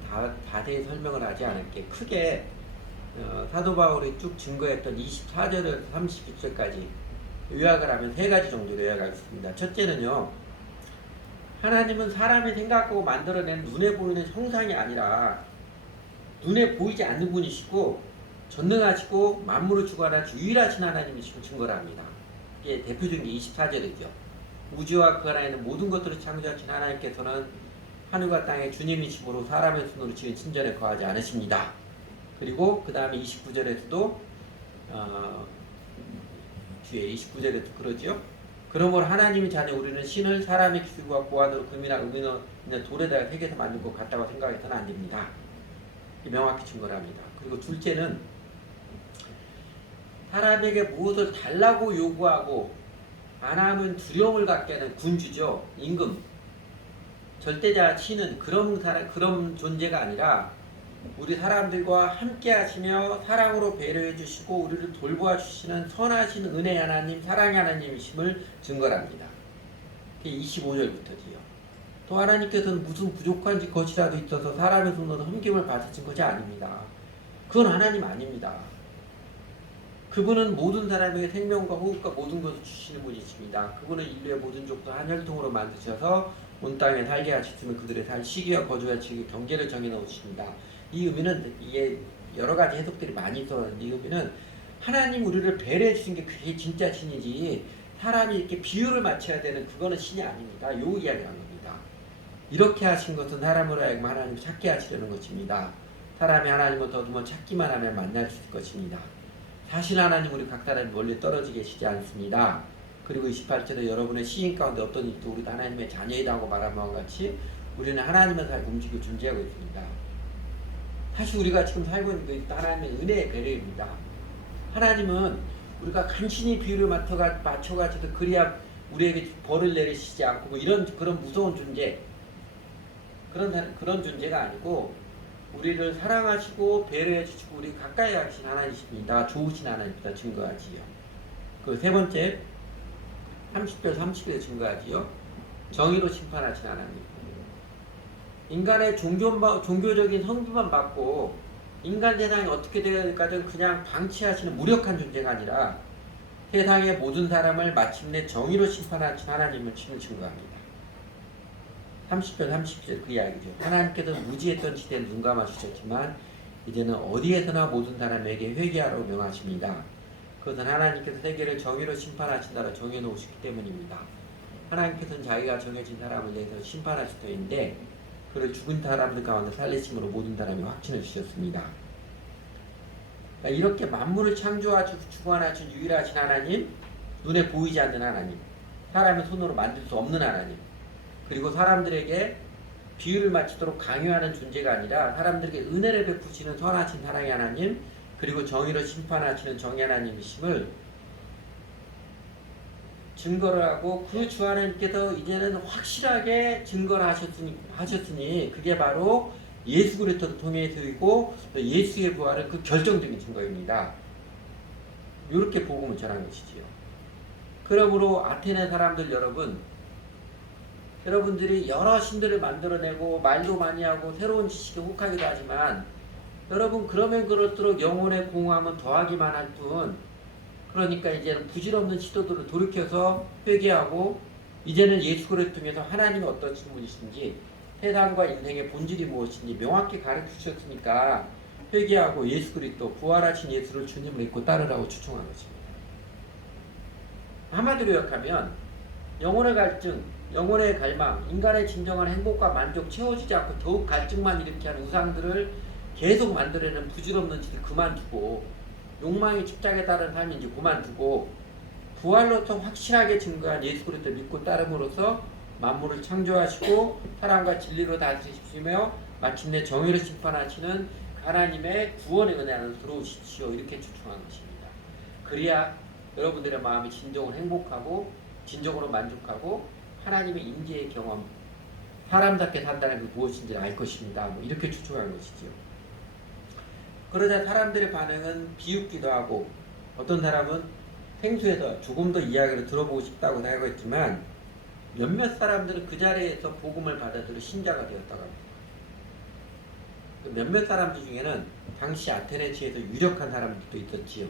자세히 설명을 하지 않을게 크게 사도 바울이 쭉 증거했던 24절에서 36절까지 요약을 하면 세 가지 정도로 요약하겠습니다. 첫째는요, 하나님은 사람이 생각하고 만들어낸 눈에 보이는 형상이 아니라 눈에 보이지 않는 분이시고 전능하시고 만물을 주관하신 유일하신 하나님이시고 증거를 합니다. 이게 대표적인 게 24절이죠. 우주와 그 안에 있는 모든 것들을 창조하신 하나님께서는 하늘과 땅의 주님이심으로 사람의 손으로 지은 신전에 거하지 않으십니다. 그리고 그 다음에 29절에서도 뒤에 29절에도 그러죠. 그러므로 하나님이 자녀 우리는 신을 사람의 기술과 고안으로 금이나 의미 있는 돌에다가 새겨서 만든 것 같다고 생각해서는 안 됩니다. 명확히 증거를 합니다. 그리고 둘째는 사람에게 무엇을 달라고 요구하고 안 하면 두려움을 갖게 하는 군주죠. 임금. 절대자 신은 그런 존재가 아니라 우리 사람들과 함께 하시며 사랑으로 배려해 주시고 우리를 돌보아 주시는 선하신 은혜의 하나님, 사랑의 하나님이심을 증거합니다. 25절부터지요. 또 하나님께서는 무슨 부족한 것이라도 있어서 사람의 손으로 섬김을 받으신 것이 아닙니다. 그건 하나님 아닙니다. 그분은 모든 사람에게 생명과 호흡과 모든 것을 주시는 분이십니다. 그분은 인류의 모든 족도 한 혈통으로 만드셔서 온 땅에 살게 하시으며 그들의 시기와 거주할 지기 경계를 정해 놓으십니다. 이 의미는 이게 여러 가지 해석들이 많이 있었는데 이 의미는 하나님 우리를 배려해 주신 게 그게 진짜 신이지 사람이 이렇게 비율을 맞춰야 되는 그거는 신이 아닙니다. 요 이야기를 한 겁니다. 이렇게 하신 것은 사람으로 하여금 하나님을 찾게 하시려는 것입니다. 사람이 하나님을 더듬어 찾기만 하면 만날 수 있을 것입니다. 사실 하나님 우리 각 사람이 멀리 떨어져 계시지 않습니다. 그리고 28절에 여러분의 시인 가운데 어떤 이도 우리도 하나님의 자녀이다 하고 말한 바와 같이 우리는 하나님을 살고 움직이고 존재하고 있습니다. 사실 우리가 지금 살고 있는 게 하나님의 은혜의 배려입니다. 하나님은 우리가 간신히 비율을 맞춰가지고 그래야 우리에게 벌을 내리시지 않고 뭐 그런 무서운 존재 그런 존재가 아니고 우리를 사랑하시고 배려해 주시고 우리 가까이 하신 하나님이십니다. 좋으신 하나님입니다. 증거하지요. 그 세 번째 30절 30절에 증거하지요. 정의로 심판하신 하나님. 인간의 종교적인 성부만 받고 인간 세상이 어떻게 되어야될까는 그냥 방치하시는 무력한 존재가 아니라 세상의 모든 사람을 마침내 정의로 심판하신 하나님을 증거합니다. 30절 30절 그 이야기죠. 하나님께서 무지했던 시대에 눈 감아주셨지만 이제는 어디에서나 모든 사람에게 회개하라고 명하십니다. 그것은 하나님께서 세계를 정의로 심판하신다라 정해놓으시기 때문입니다. 하나님께서는 자기가 정해진 사람을 대해서 심판하실 터인데 그를 죽은 사람들 가운데 살리심으로 모든 사람이 확신을 주셨습니다. 그러니까 이렇게 만물을 창조하시고 주관하신 유일하신 하나님, 눈에 보이지 않는 하나님, 사람의 손으로 만들 수 없는 하나님, 그리고 사람들에게 비유를 맞추도록 강요하는 존재가 아니라 사람들에게 은혜를 베푸시는 선하신 사랑의 하나님, 그리고 정의로 심판하시는 정의 하나님이심을 증거를 하고 그 주 하나님께서 이제는 확실하게 증거를 하셨으니 그게 바로 예수 그리스도를 통해서이고 예수의 부활은 그 결정적인 증거입니다. 이렇게 복음을 전한 것이지요. 그러므로 아테네 사람들 여러분들이 여러 신들을 만들어내고 말도 많이 하고 새로운 지식에 혹하기도 하지만 여러분 그러면 그럴수록 영혼의 공허함은 더하기만 할 뿐 그러니까 이제는 부질없는 시도들을 돌이켜서 회개하고 이제는 예수 그리스도를 통해서 하나님이 어떠신 분이신지 세상과 인생의 본질이 무엇인지 명확히 가르쳐 주셨으니까 회개하고 예수 그리스도 부활하신 예수를 주님을 믿고 따르라고 추천한 것입니다. 한마디로 요약하면 영혼의 갈증, 영혼의 갈망, 인간의 진정한 행복과 만족 채워지지 않고 더욱 갈증만 일으키게 하는 우상들을 계속 만들어내는 부질없는 짓을 그만두고 욕망의 집착에 따른 삶이 이제 그만두고 부활로서 확실하게 증거한 예수 그리스도를 믿고 따름으로써 만물을 창조하시고 사랑과 진리로 다스리시며 마침내 정의로 심판하시는 하나님의 구원의 은혜 안으로 들어오십시오. 이렇게 주청한 것입니다. 그래야 여러분들의 마음이 진정으로 행복하고 진정으로 만족하고 하나님의 임재의 경험, 사람답게 산다는 게 무엇인지 알 것입니다. 뭐 이렇게 추측한 것이죠. 그러자 사람들의 반응은 비웃기도 하고 어떤 사람은 생소해서 조금 더 이야기를 들어보고 싶다고 생각했지만 몇몇 사람들은 그 자리에서 복음을 받아들여 신자가 되었다고 합니다. 몇몇 사람들 중에는 당시 아테네시에서 유력한 사람들도 있었지요.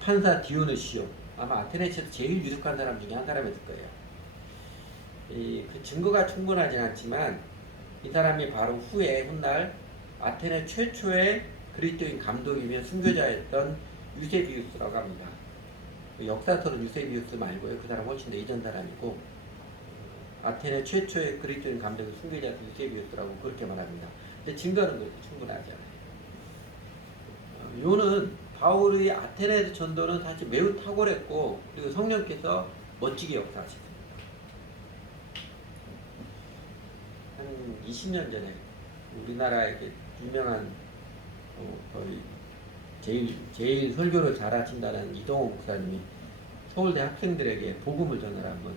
판사 디오누시오, 아마 아테네시에서 제일 유력한 사람 중에 한 사람이었을 거예요. 그 증거가 충분하진 않지만 이 사람이 바로 후에 훗날 아테네 최초의 그리스도인 감독이며 순교자였던 유세비우스라고 합니다. 역사서는 유세비우스 말고요. 그 사람 훨씬 더 이전 사람이고 아테네 최초의 그리스도인 감독이 순교자였던 유세비우스라고 그렇게 말합니다. 근데 증거는 그렇게 충분하지 않아요. 요는 바울의 아테네 전도는 사실 매우 탁월했고 그리고 성령께서 멋지게 역사하셨습니다. 한 20년 전에 우리나라에 유명한 거의 제일 설교를 잘하신다는 이동호 목사님이 서울대 학생들에게 복음을 전하라 한번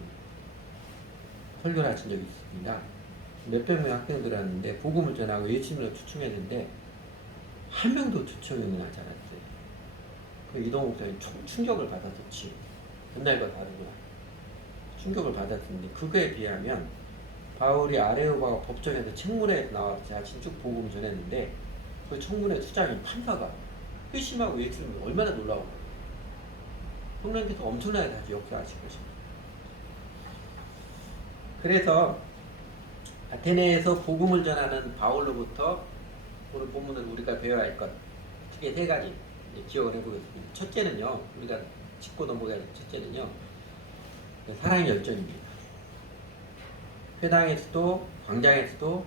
설교를 하신 적이 있습니다. 몇백 명 학생들 왔는데 복음을 전하고 예수님을 추청했는데 한 명도 추청이 나지 않았어요. 그 이동호 목사님이 충격을 받았었지. 옛날과 다르구나. 충격을 받았는데 그거에 비하면 바울이 아레오바가 법정에서 청문회에서 나와서 자신 쭉 복음을 전했는데 그 청문회 수장인 판사가 회심하고 예수님이 얼마나 놀라운 거예요. 성령께서 엄청나게 다시 역사하신 것입니다. 그래서 아테네에서 복음을 전하는 바울로부터 오늘 본문을 우리가 배워야 할 것 크게 세 가지 기억을 해보겠습니다. 첫째는요, 우리가 짚고 넘어가야 될 첫째는요, 사랑의 열정입니다. 회당에서도 광장에서도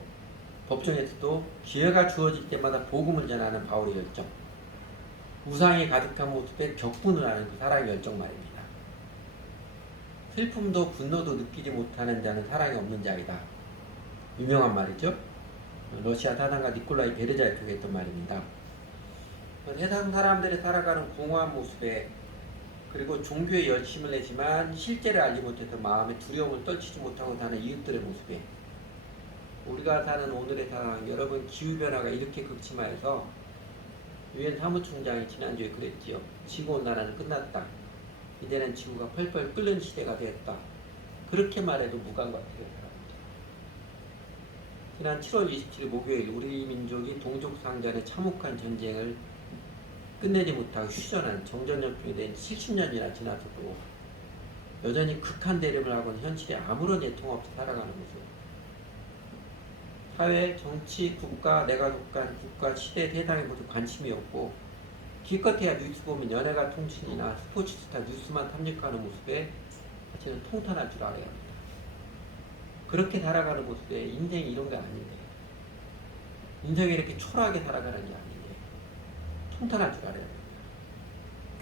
법정에서도 기회가 주어질 때마다 복음을 전하는 바울의 열정, 우상이 가득한 모습에 격분을 하는 그 사랑의 열정 말입니다. 슬픔도 분노도 느끼지 못하는 자는 사랑이 없는 자이다. 유명한 말이죠. 러시아 사상가 니콜라이 베르자이크가 했던 말입니다. 세상 사람들이 살아가는 공허한 모습에 그리고 종교에 열심을 내지만 실제를 알지 못해서 마음에 두려움을 떨치지 못하고 사는 이웃들의 모습에 우리가 사는 오늘의 상황, 여러분 기후변화가 이렇게 극심해서 유엔 사무총장이 지난주에 그랬지요. 지구온난화는 끝났다. 이제는 지구가 펄펄 끓는 시대가 되었다. 그렇게 말해도 무감 같아요. 지난 7월 27일 목요일 우리 민족이 동족상전의 참혹한 전쟁을 끝내지 못하고 휴전한 정전연평이 된 70년이나 지나서도 여전히 극한 대립을 하고는 현실에 아무런 애통 없이 살아가는 모습. 사회, 정치, 국가, 내가 속한 국가, 시대, 세상에 모두 관심이 없고 기껏해야 뉴스 보면 연예가 통신이나 스포츠스타 뉴스만 탐닉하는 모습에 사실은 통탄할 줄 알아야 합니다. 그렇게 살아가는 모습에 인생이 이런 게 아닌데 인생이 이렇게 초라하게 살아가는 게 아닌데 통탄할 줄 알아야 됩니다.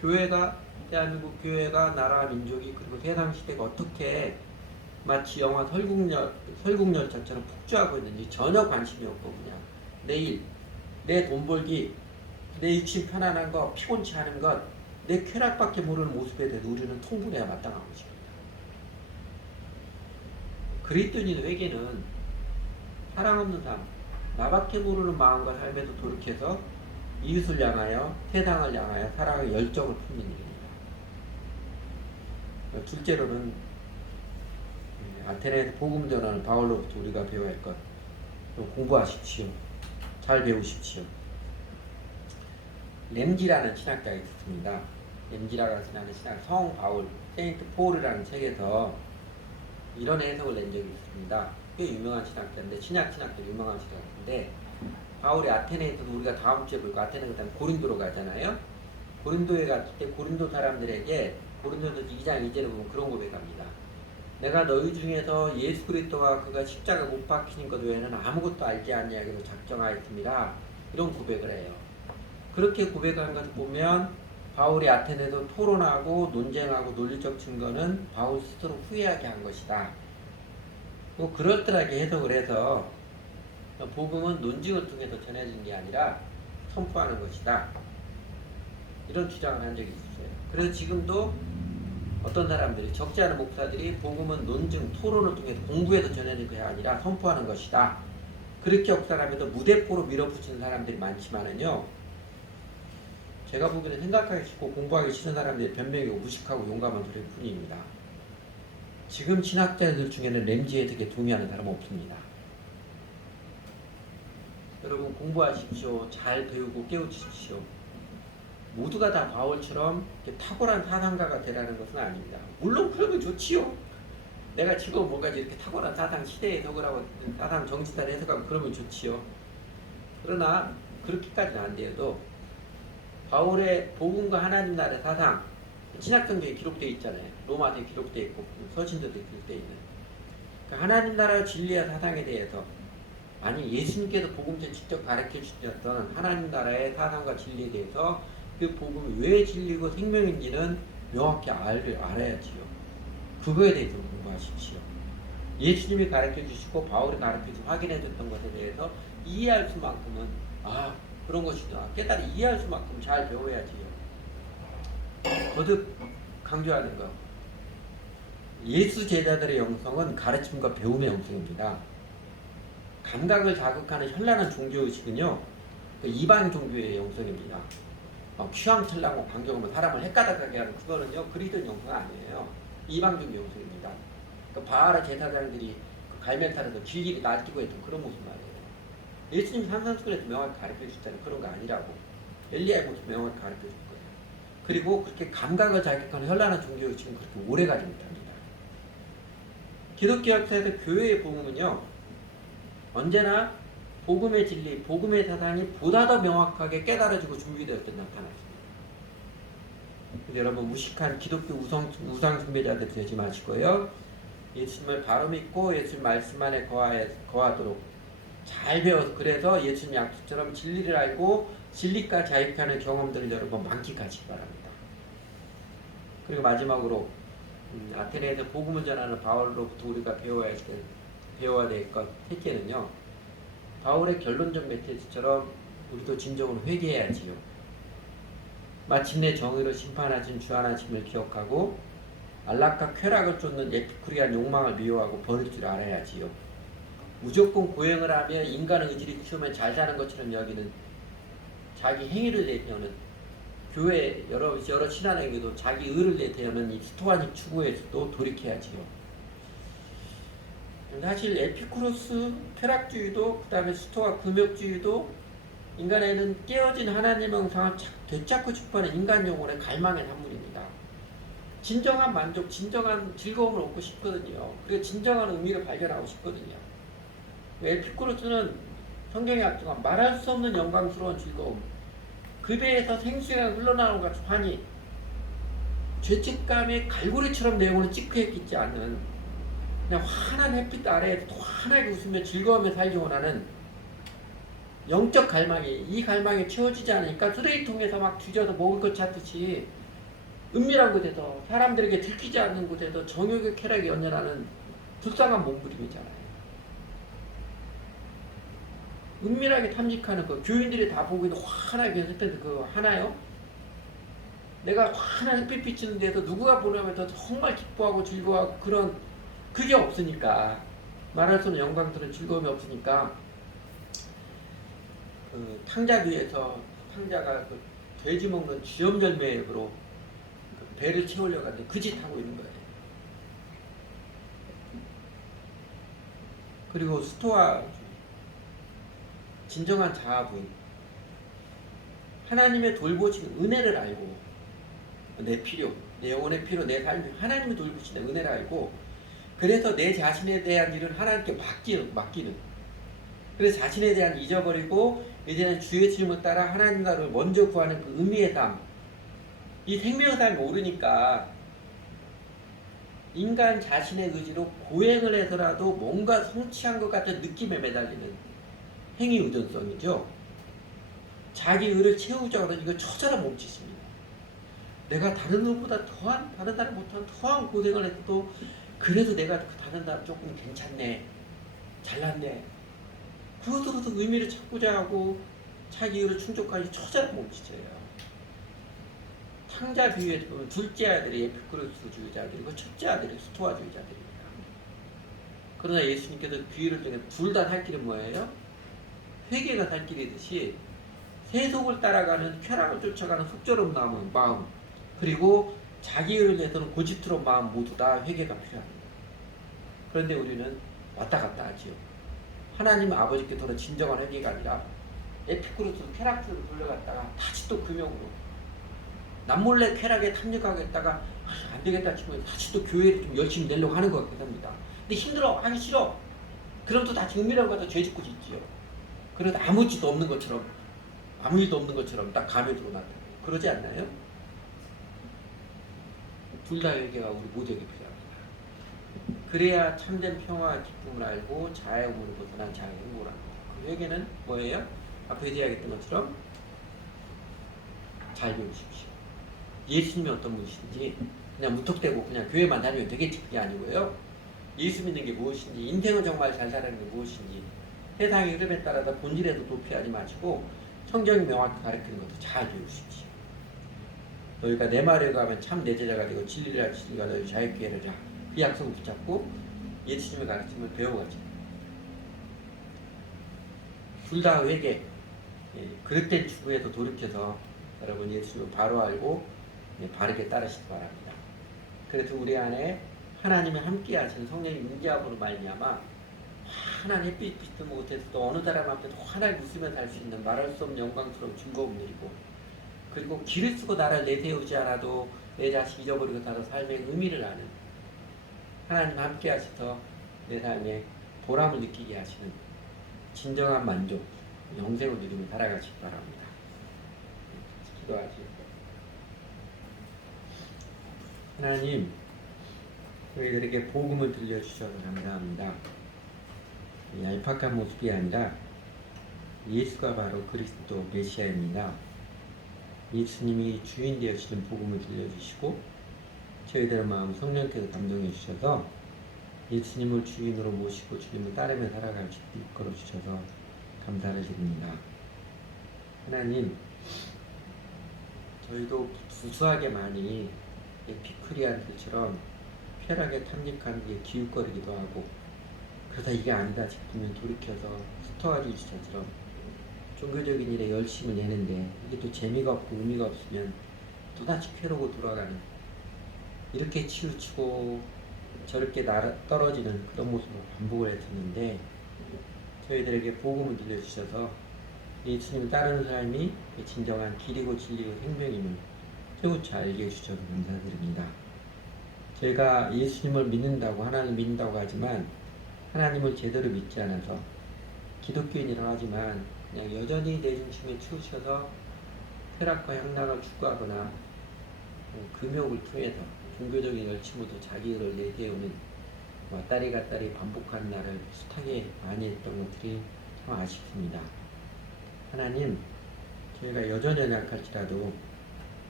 교회가 대한민국 교회가 나라와 민족이 그리고 세상 시대가 어떻게 마치 영화 설국열차처럼 폭주하고 있는지 전혀 관심이 없고 그냥 내일 내 돈 벌기 내 육신 편안한 것 피곤치 않은 것 내 쾌락밖에 모르는 모습에 대해 우리는 통분해야 마땅한 것입니다. 그리스도인 회개는 사랑 없는 삶 나밖에 모르는 마음과 삶에도 돌이켜서 이웃을 향하여 세상을 향하여 사랑의 열정을 품는 일입니다. 둘째로는 아테네에서 복음 전하는 바울로부터 우리가 배워야 할 것 공부하십시오. 잘 배우십시오. 램지라는 신학자가 있었습니다. 램지라고 하는 신학 성 바울 세인트 폴이라는 책에서 이런 해석을 낸 적이 있습니다. 꽤 유명한 신학자인데 신학자 유명한 신학자인데 바울이 아테네에서도 우리가 다음 주에 볼 거 아테네 그다음 고린도로 가잖아요. 고린도에 갔을 때 고린도 사람들에게 고린도서 2장 2절에 보면 그런 고백합니다. 내가 너희 중에서 예수 그리스도와 그가 십자가 못 박히신 것 외에는 아무것도 알지 아니하기로 작정하였습니다. 이런 고백을 해요. 그렇게 고백한 것을 보면 바울이 아테네에서 토론하고 논쟁하고 논리적 증거는 바울 스스로 후회하게 한 것이다. 또 그럴듯하게 해석을 해서 복음은 논증을 통해서 전해진 게 아니라 선포하는 것이다. 이런 주장을 한 적이 있어요. 그래서 지금도 어떤 사람들이, 적지 않은 목사들이 복음은 논증, 토론을 통해서 공부해서 전해진 것이 아니라 선포하는 것이다. 그렇게 역사하면서 무대포로 밀어붙이는 사람들이 많지만은요, 제가 보기에는 생각하기 쉽고 공부하기 싫은 사람들이 변명이고 무식하고 용감한 소리일 뿐입니다. 지금 신학자들 중에는 램지 해석에 동의하는 사람은 없습니다. 여러분 공부하십시오. 잘 배우고 깨우치십시오. 모두가 다 바울처럼 탁월한 사상가가 되라는 것은 아닙니다. 물론 그러면 좋지요. 내가 지금 뭔가 이렇게 탁월한 사상 시대 해석을 하고 사상 정치단 해석하고 그러면 좋지요. 그러나 그렇게까지는 안 돼도 바울의 복음과 하나님 나라의 사상, 신약성경에 기록되어 있잖아요. 로마서에 기록되어 있고 서신도에 기록되어 있는 하나님 나라의 진리와 사상에 대해서, 아니 예수님께서 복음서 직접 가르쳐 주셨던 하나님 나라의 사상과 진리에 대해서 그 복음이 왜 진리고 생명인지는 명확히 알아야지요. 그거에 대해서 공부하십시오. 예수님이 가르쳐 주시고 바울이 가르쳐 주고 확인해 줬던 것에 대해서 이해할 수만큼은 그런 것이다. 깨달아 이해할 수만큼 잘 배워야지요. 거듭 강조하는 것. 예수 제자들의 영성은 가르침과 배움의 영성입니다. 감각을 자극하는 현란한 종교의식은요, 이방 종교의 영성입니다. 휘황찬란하고 강경하면 사람을 헷가닥하게 하는 그거는요, 그리스도인 영성 아니에요. 이방 종교 영성입니다. 바알의 제사장들이 갈멜탈에서 길길이 날뛰고 했던 그런 모습 말이에요. 예수님이 산상수훈에서 명확히 가르쳐 주셨다는 그런 거 아니라고. 엘리야의 모습 명확히 가르쳐 줄 거예요. 그리고 그렇게 감각을 자극하는 현란한 종교의식은 그렇게 오래가지 못합니다. 기독교 역사에서 교회의 복음은요, 언제나 복음의 진리, 복음의 사상이 보다 더 명확하게 깨달아지고 준비되었을 때 나타났습니다. 여러분 무식한 기독교 우상 숭배자들 되지 마시고요. 예수님을 바로 믿고 예수님 말씀 안에 거하도록 잘 배워서, 그래서 예수님 약속처럼 진리를 알고 진리가 자유케하는 경험들을 여러분 만끽하시기 바랍니다. 그리고 마지막으로 아테네에서 복음을 전하는 바울로부터 우리가 배워야 될 것 셋째는요, 바울의 결론적 메시지처럼 우리도 진정으로 회개해야지요. 마침내 정의로 심판하신 주 하나님을 기억하고 안락과 쾌락을 쫓는 에피쿠리안 욕망을 미워하고 버릴 줄 알아야지요. 무조건 고행을 하며 인간의 의지를 키우면 잘 사는 것처럼 여기는 자기 행위를 내세우는 교회 여러 신앙에게도 자기 의를 내세우는 이 스토아닉 추구에서도 돌이켜야지요. 사실 에피쿠로스 쾌락주의도, 그 다음에 스토아 금욕주의도 인간에는 깨어진 하나님의 형상을 되찾고 싶어하는 인간 영혼의 갈망의 산물입니다. 진정한 만족, 진정한 즐거움을 얻고 싶거든요. 그리고 진정한 의미를 발견하고 싶거든요. 에피쿠로스는 성경에 약속한 말할 수 없는 영광스러운 즐거움, 그 배에서 생수가 흘러나오는 것 같은 환희, 죄책감의 갈고리처럼 내 영혼을 찌그했겠지 않는 그냥 환한 햇빛 아래에서 환하게 웃으며 즐거움에 살기 원하는 영적 갈망이, 이 갈망이 채워지지 않으니까 쓰레기통에서 막 뒤져서 먹을 것 찾듯이 은밀한 곳에서 사람들에게 들키지 않는 곳에서 정욕의 쾌락이 연연하는 불쌍한 몸부림이잖아요. 은밀하게 탐닉하는 거, 교인들이 다 보고 있는 환하게 햇빛 그거 하나요? 내가 환한 햇빛 비치는 데서 누구가 보려면 정말 기뻐하고 즐거워하고 그게 없으니까, 말할 수 없는 영광스러운 즐거움이 없으니까 그 탕자 위에서 탕자가 그 돼지 먹는 쥐염절매로 그 배를 채우려고 하는데 그 짓 하고 있는 거예요. 그리고 스토아 진정한 자아부인, 하나님의 돌보신 은혜를 알고 내 필요, 내 영혼의 필요, 내 삶이 하나님이 돌보시는 은혜를 알고, 그래서 내 자신에 대한 일을 하나님께 맡기는. 그래서 자신에 대한 잊어버리고 이제는 주의 질문 따라 하나님 나라를 먼저 구하는 그 의미의 삶, 이 생명의 삶이 오르니까 인간 자신의 의지로 고행을 해서라도 뭔가 성취한 것 같은 느낌에 매달리는 행위 의존성이죠. 자기 의를 채우자고 하는 이거 처절한 몸짓입니다. 내가 다른 놈보다 다른 사람보다 더한 고생을 해도 그래도 내가 그 다른 사람 조금 괜찮네, 잘났네, 그것으로도 의미를 찾고자 하고 자기 의를 충족하기 처절한 몸짓이에요. 탕자 비유에 보면 둘째 아들이 에피쿠로스주의자들이고 첫째 아들이 스토아주의자들입니다. 그러나 예수님께서 비유를 통해 둘 다 살 길은 뭐예요? 회개가 살 길이듯이 세속을 따라가는 쾌락을 쫓아가는 속절없는 마음, 그리고 자기 의를 내서는 고집스러운 마음 모두 다 회개가 필요합니다. 그런데 우리는 왔다 갔다 하지요. 하나님 아버지께서는 진정한 회개가 아니라 에피쿠로스 쾌락으로 돌려갔다가 다시 또 금욕으로 남몰래 쾌락에 탐닉하겠다가 안 되겠다 치면 다시 또 교회를 좀 열심히 내려고 하는 것 같긴 합니다. 근데 힘들어, 하기 싫어. 그럼 또 다시 은밀하고 가서 죄 짓고 짓지요. 그래도 아무 일도 없는 것처럼 딱 감염으로 나타나요. 그러지 않나요? 둘 다 회개가 우리 모두에게 필요합니다. 그래야 참된 평화와 기쁨을 알고 자아움으로 벗어난 자아의 행복을 합니다. 그 회개는 뭐예요? 앞에서 이야기했던 것처럼 잘 배우십시오. 예수님이 어떤 분이신지 그냥 무턱대고 그냥 교회만 다니면 되겠지 그게 아니고요. 예수 믿는 게 무엇인지, 인생을 정말 잘 살아가는 게 무엇인지, 세상의 흐름에 따라서 본질에도 도피하지 마시고 성경이 명확히 가르치는 것도 잘 배우십시오. 너희가 내 말에 가면 참 내 제자가 되고 진리를 진리가 너희 자유케 하리라. 그 약속을 붙잡고 예수님의 가르침을 배워가죠. 둘 다 회개, 그릇된 추구에서 돌이켜서 여러분 예수님을 바로 알고 바르게 따르시기 바랍니다. 그래서 우리 안에 하나님이 함께 하시는 성령의 임재함으로 말미암아 환한 햇빛도 못해서도 어느 사람 앞에도 환하게 웃으며 살 수 있는 말할 수 없는 영광스러운 즐거움을 누리고, 그리고 길을 쓰고 나를 내세우지 않아도 내 자식 잊어버리고 살아 삶의 의미를 아는 하나님 함께 하셔서 내 삶에 보람을 느끼게 하시는 진정한 만족, 영생을 누리며 살아가시기 바랍니다. 기도하시죠. 하나님, 저희들에게 복음을 들려주셔서 감사합니다. 얄팍한 모습이 아니라 예수가 바로 그리스도 메시아입니다. 예수님이 주인 되시는 복음을 들려주시고 저희들의 마음 성령께서 감동해 주셔서 예수님을 주인으로 모시고 주님을 따르며 살아갈 수 있도록 이끌어 주셔서 감사를 드립니다. 하나님, 저희도 부수하게 많이 에피쿠리안들처럼 쾌락에 탐닉하는 게 기웃거리기도 하고, 그러다 이게 아니다 싶으면 돌이켜서 스토아주의자처럼 종교적인 일에 열심을 내는데 이게 또 재미가 없고 의미가 없으면 또다시 쾌로고 돌아가는, 이렇게 치우치고 저렇게 떨어지는 그런 모습을 반복을 했었는데, 저희들에게 복음을 들려주셔서 예수님을 따르는 삶이 진정한 길이고 진리고 생명임을 깨우쳐 알게 해주셔서 감사드립니다. 제가 예수님을 믿는다고, 하나님을 믿는다고 하지만 하나님을 제대로 믿지 않아서 기독교인이라고 하지만 그냥 여전히 내 중심에 치우쳐서 쾌락과 향락을 추구하거나 금욕을 통해서 종교적인 열심으로 자기를 내세우는 왔다리 갔다리 반복하는 날을 숱하게 많이 했던 것들이 참 아쉽습니다. 하나님, 저희가 여전히 연약할지라도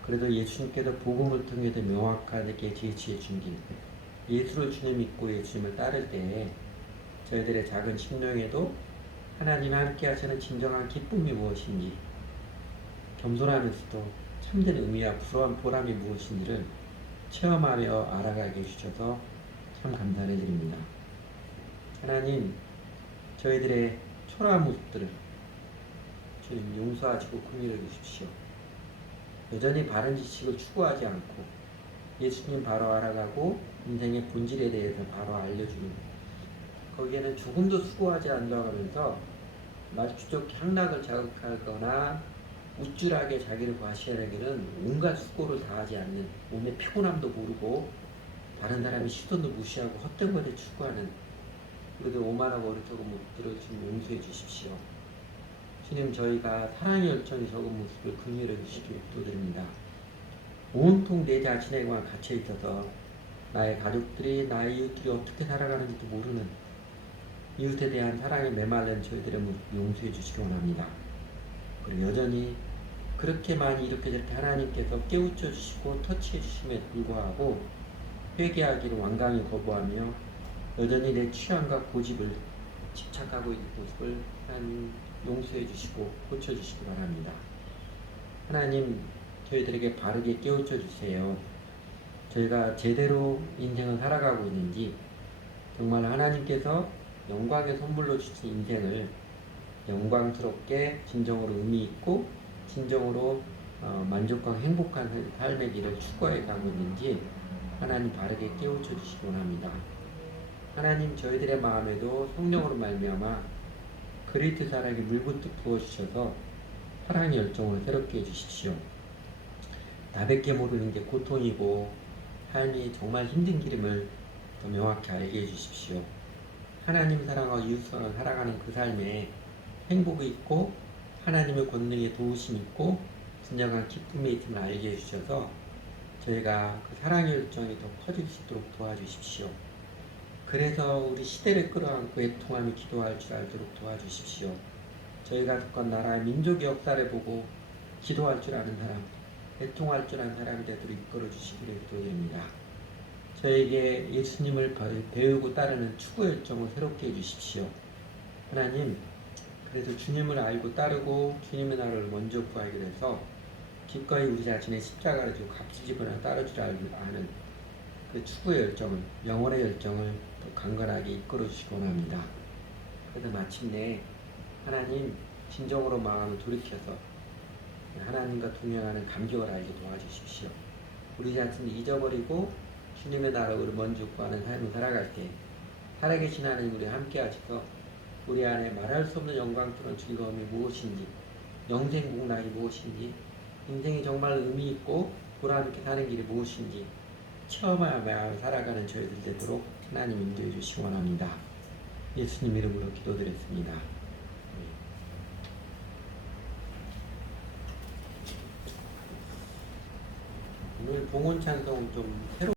그래도 예수님께서 복음을 통해서 명확하게 제시해 준 길, 예수를 주님 믿고 예수님을 따를 때 저희들의 작은 심령에도 하나님 함께 하시는 진정한 기쁨이 무엇인지, 겸손하면서도 참된 의미와 보람이 무엇인지를 체험하며 알아가게 해주셔서 참 감사를 드립니다. 하나님, 저희들의 초라한 모습들을 주님 용서하시고 긍휼히 여기십시오. 여전히 바른 지식을 추구하지 않고 예수님 바로 알아가고 인생의 본질에 대해서 바로 알려주는, 거기에는 조금도 수고하지 않는다면서 말주적 향락을 자극하거나 우쭐하게 자기를 과시하려기는 온갖 수고를 다하지 않는, 몸의 피곤함도 모르고 다른 사람의 시선도 무시하고 헛된 것에 추구하는 그래도 오만하고 어리석은 모습들을 주님 용서해 주십시오. 주님, 저희가 사랑의 열정이 적은 모습을 긍휼히 여기시기를 기도드립니다. 온통 내 자신에만 갇혀 있어서 나의 가족들이, 나의 이웃들이 어떻게 살아가는지도 모르는 이웃에 대한 사랑에 메말른 저희들의 모습 용서해 주시기 원합니다. 그리고 여전히 그렇게 많이 이렇게 저렇게 하나님께서 깨우쳐 주시고 터치해 주심에 불구하고 회개하기를 완강히 거부하며 여전히 내 취향과 고집을 집착하고 있는 모습을 하나님 용서해 주시고 고쳐 주시기 바랍니다. 하나님, 저희들에게 바르게 깨우쳐 주세요. 저희가 제대로 인생을 살아가고 있는지, 정말 하나님께서 영광의 선물로 주신 인생을 영광스럽게 진정으로 의미 있고 진정으로 만족하고 행복한 삶의 길을 추구해 가고 있는지 하나님 바르게 깨우쳐 주시기 원합니다. 하나님, 저희들의 마음에도 성령으로 말미암아 그리스도 사랑이 물부터 부어주셔서 사랑의 열정을 새롭게 해주십시오. 나밖에 모르는 게 고통이고 삶이 정말 힘든 길임을 더 명확히 알게 해주십시오. 하나님 사랑하고 이웃 사랑을 살아가는 그 삶에 행복이 있고 하나님의 권능에 도우심이 있고 진정한 기쁨이 있음을 알게 해주셔서 저희가 그 사랑의 열정이 더 커질 수 있도록 도와주십시오. 그래서 우리 시대를 끌어안고 애통하며 기도할 줄 알도록 도와주십시오. 저희가 듣건 나라의 민족의 역사를 보고 기도할 줄 아는 사람, 애통할 줄 아는 사람이 되도록 이끌어 주시기를 기도드립니다. 저에게 예수님을 배우고 따르는 추구 열정을 새롭게 해주십시오. 하나님, 그래서 주님을 알고 따르고 주님의 나라를 먼저 구하게 돼서 기꺼이 우리 자신의 십자가를 지고 값지지거나 따르줄 아는 그 추구의 열정을, 영혼의 열정을 더 강건하게 이끌어 주시기 원합니다. 그래서 마침내 하나님, 진정으로 마음을 돌이켜서 하나님과 동행하는 감격을 알게 도와주십시오. 우리 자신을 잊어버리고 주님의 나라를 먼저 구하는 삶을 살아갈 때 살아계신 하나님 우리 함께 하셔서 우리 안에 말할 수 없는 영광스러운 즐거움이 무엇인지, 영생복락이 무엇인지, 인생이 정말 의미 있고 보람있게 사는 길이 무엇인지 체험하며 살아가는 저희들 되도록 하나님 인도해 주시기 원합니다. 예수님 이름으로 기도드렸습니다. 오늘 봉헌 찬송 좀 새로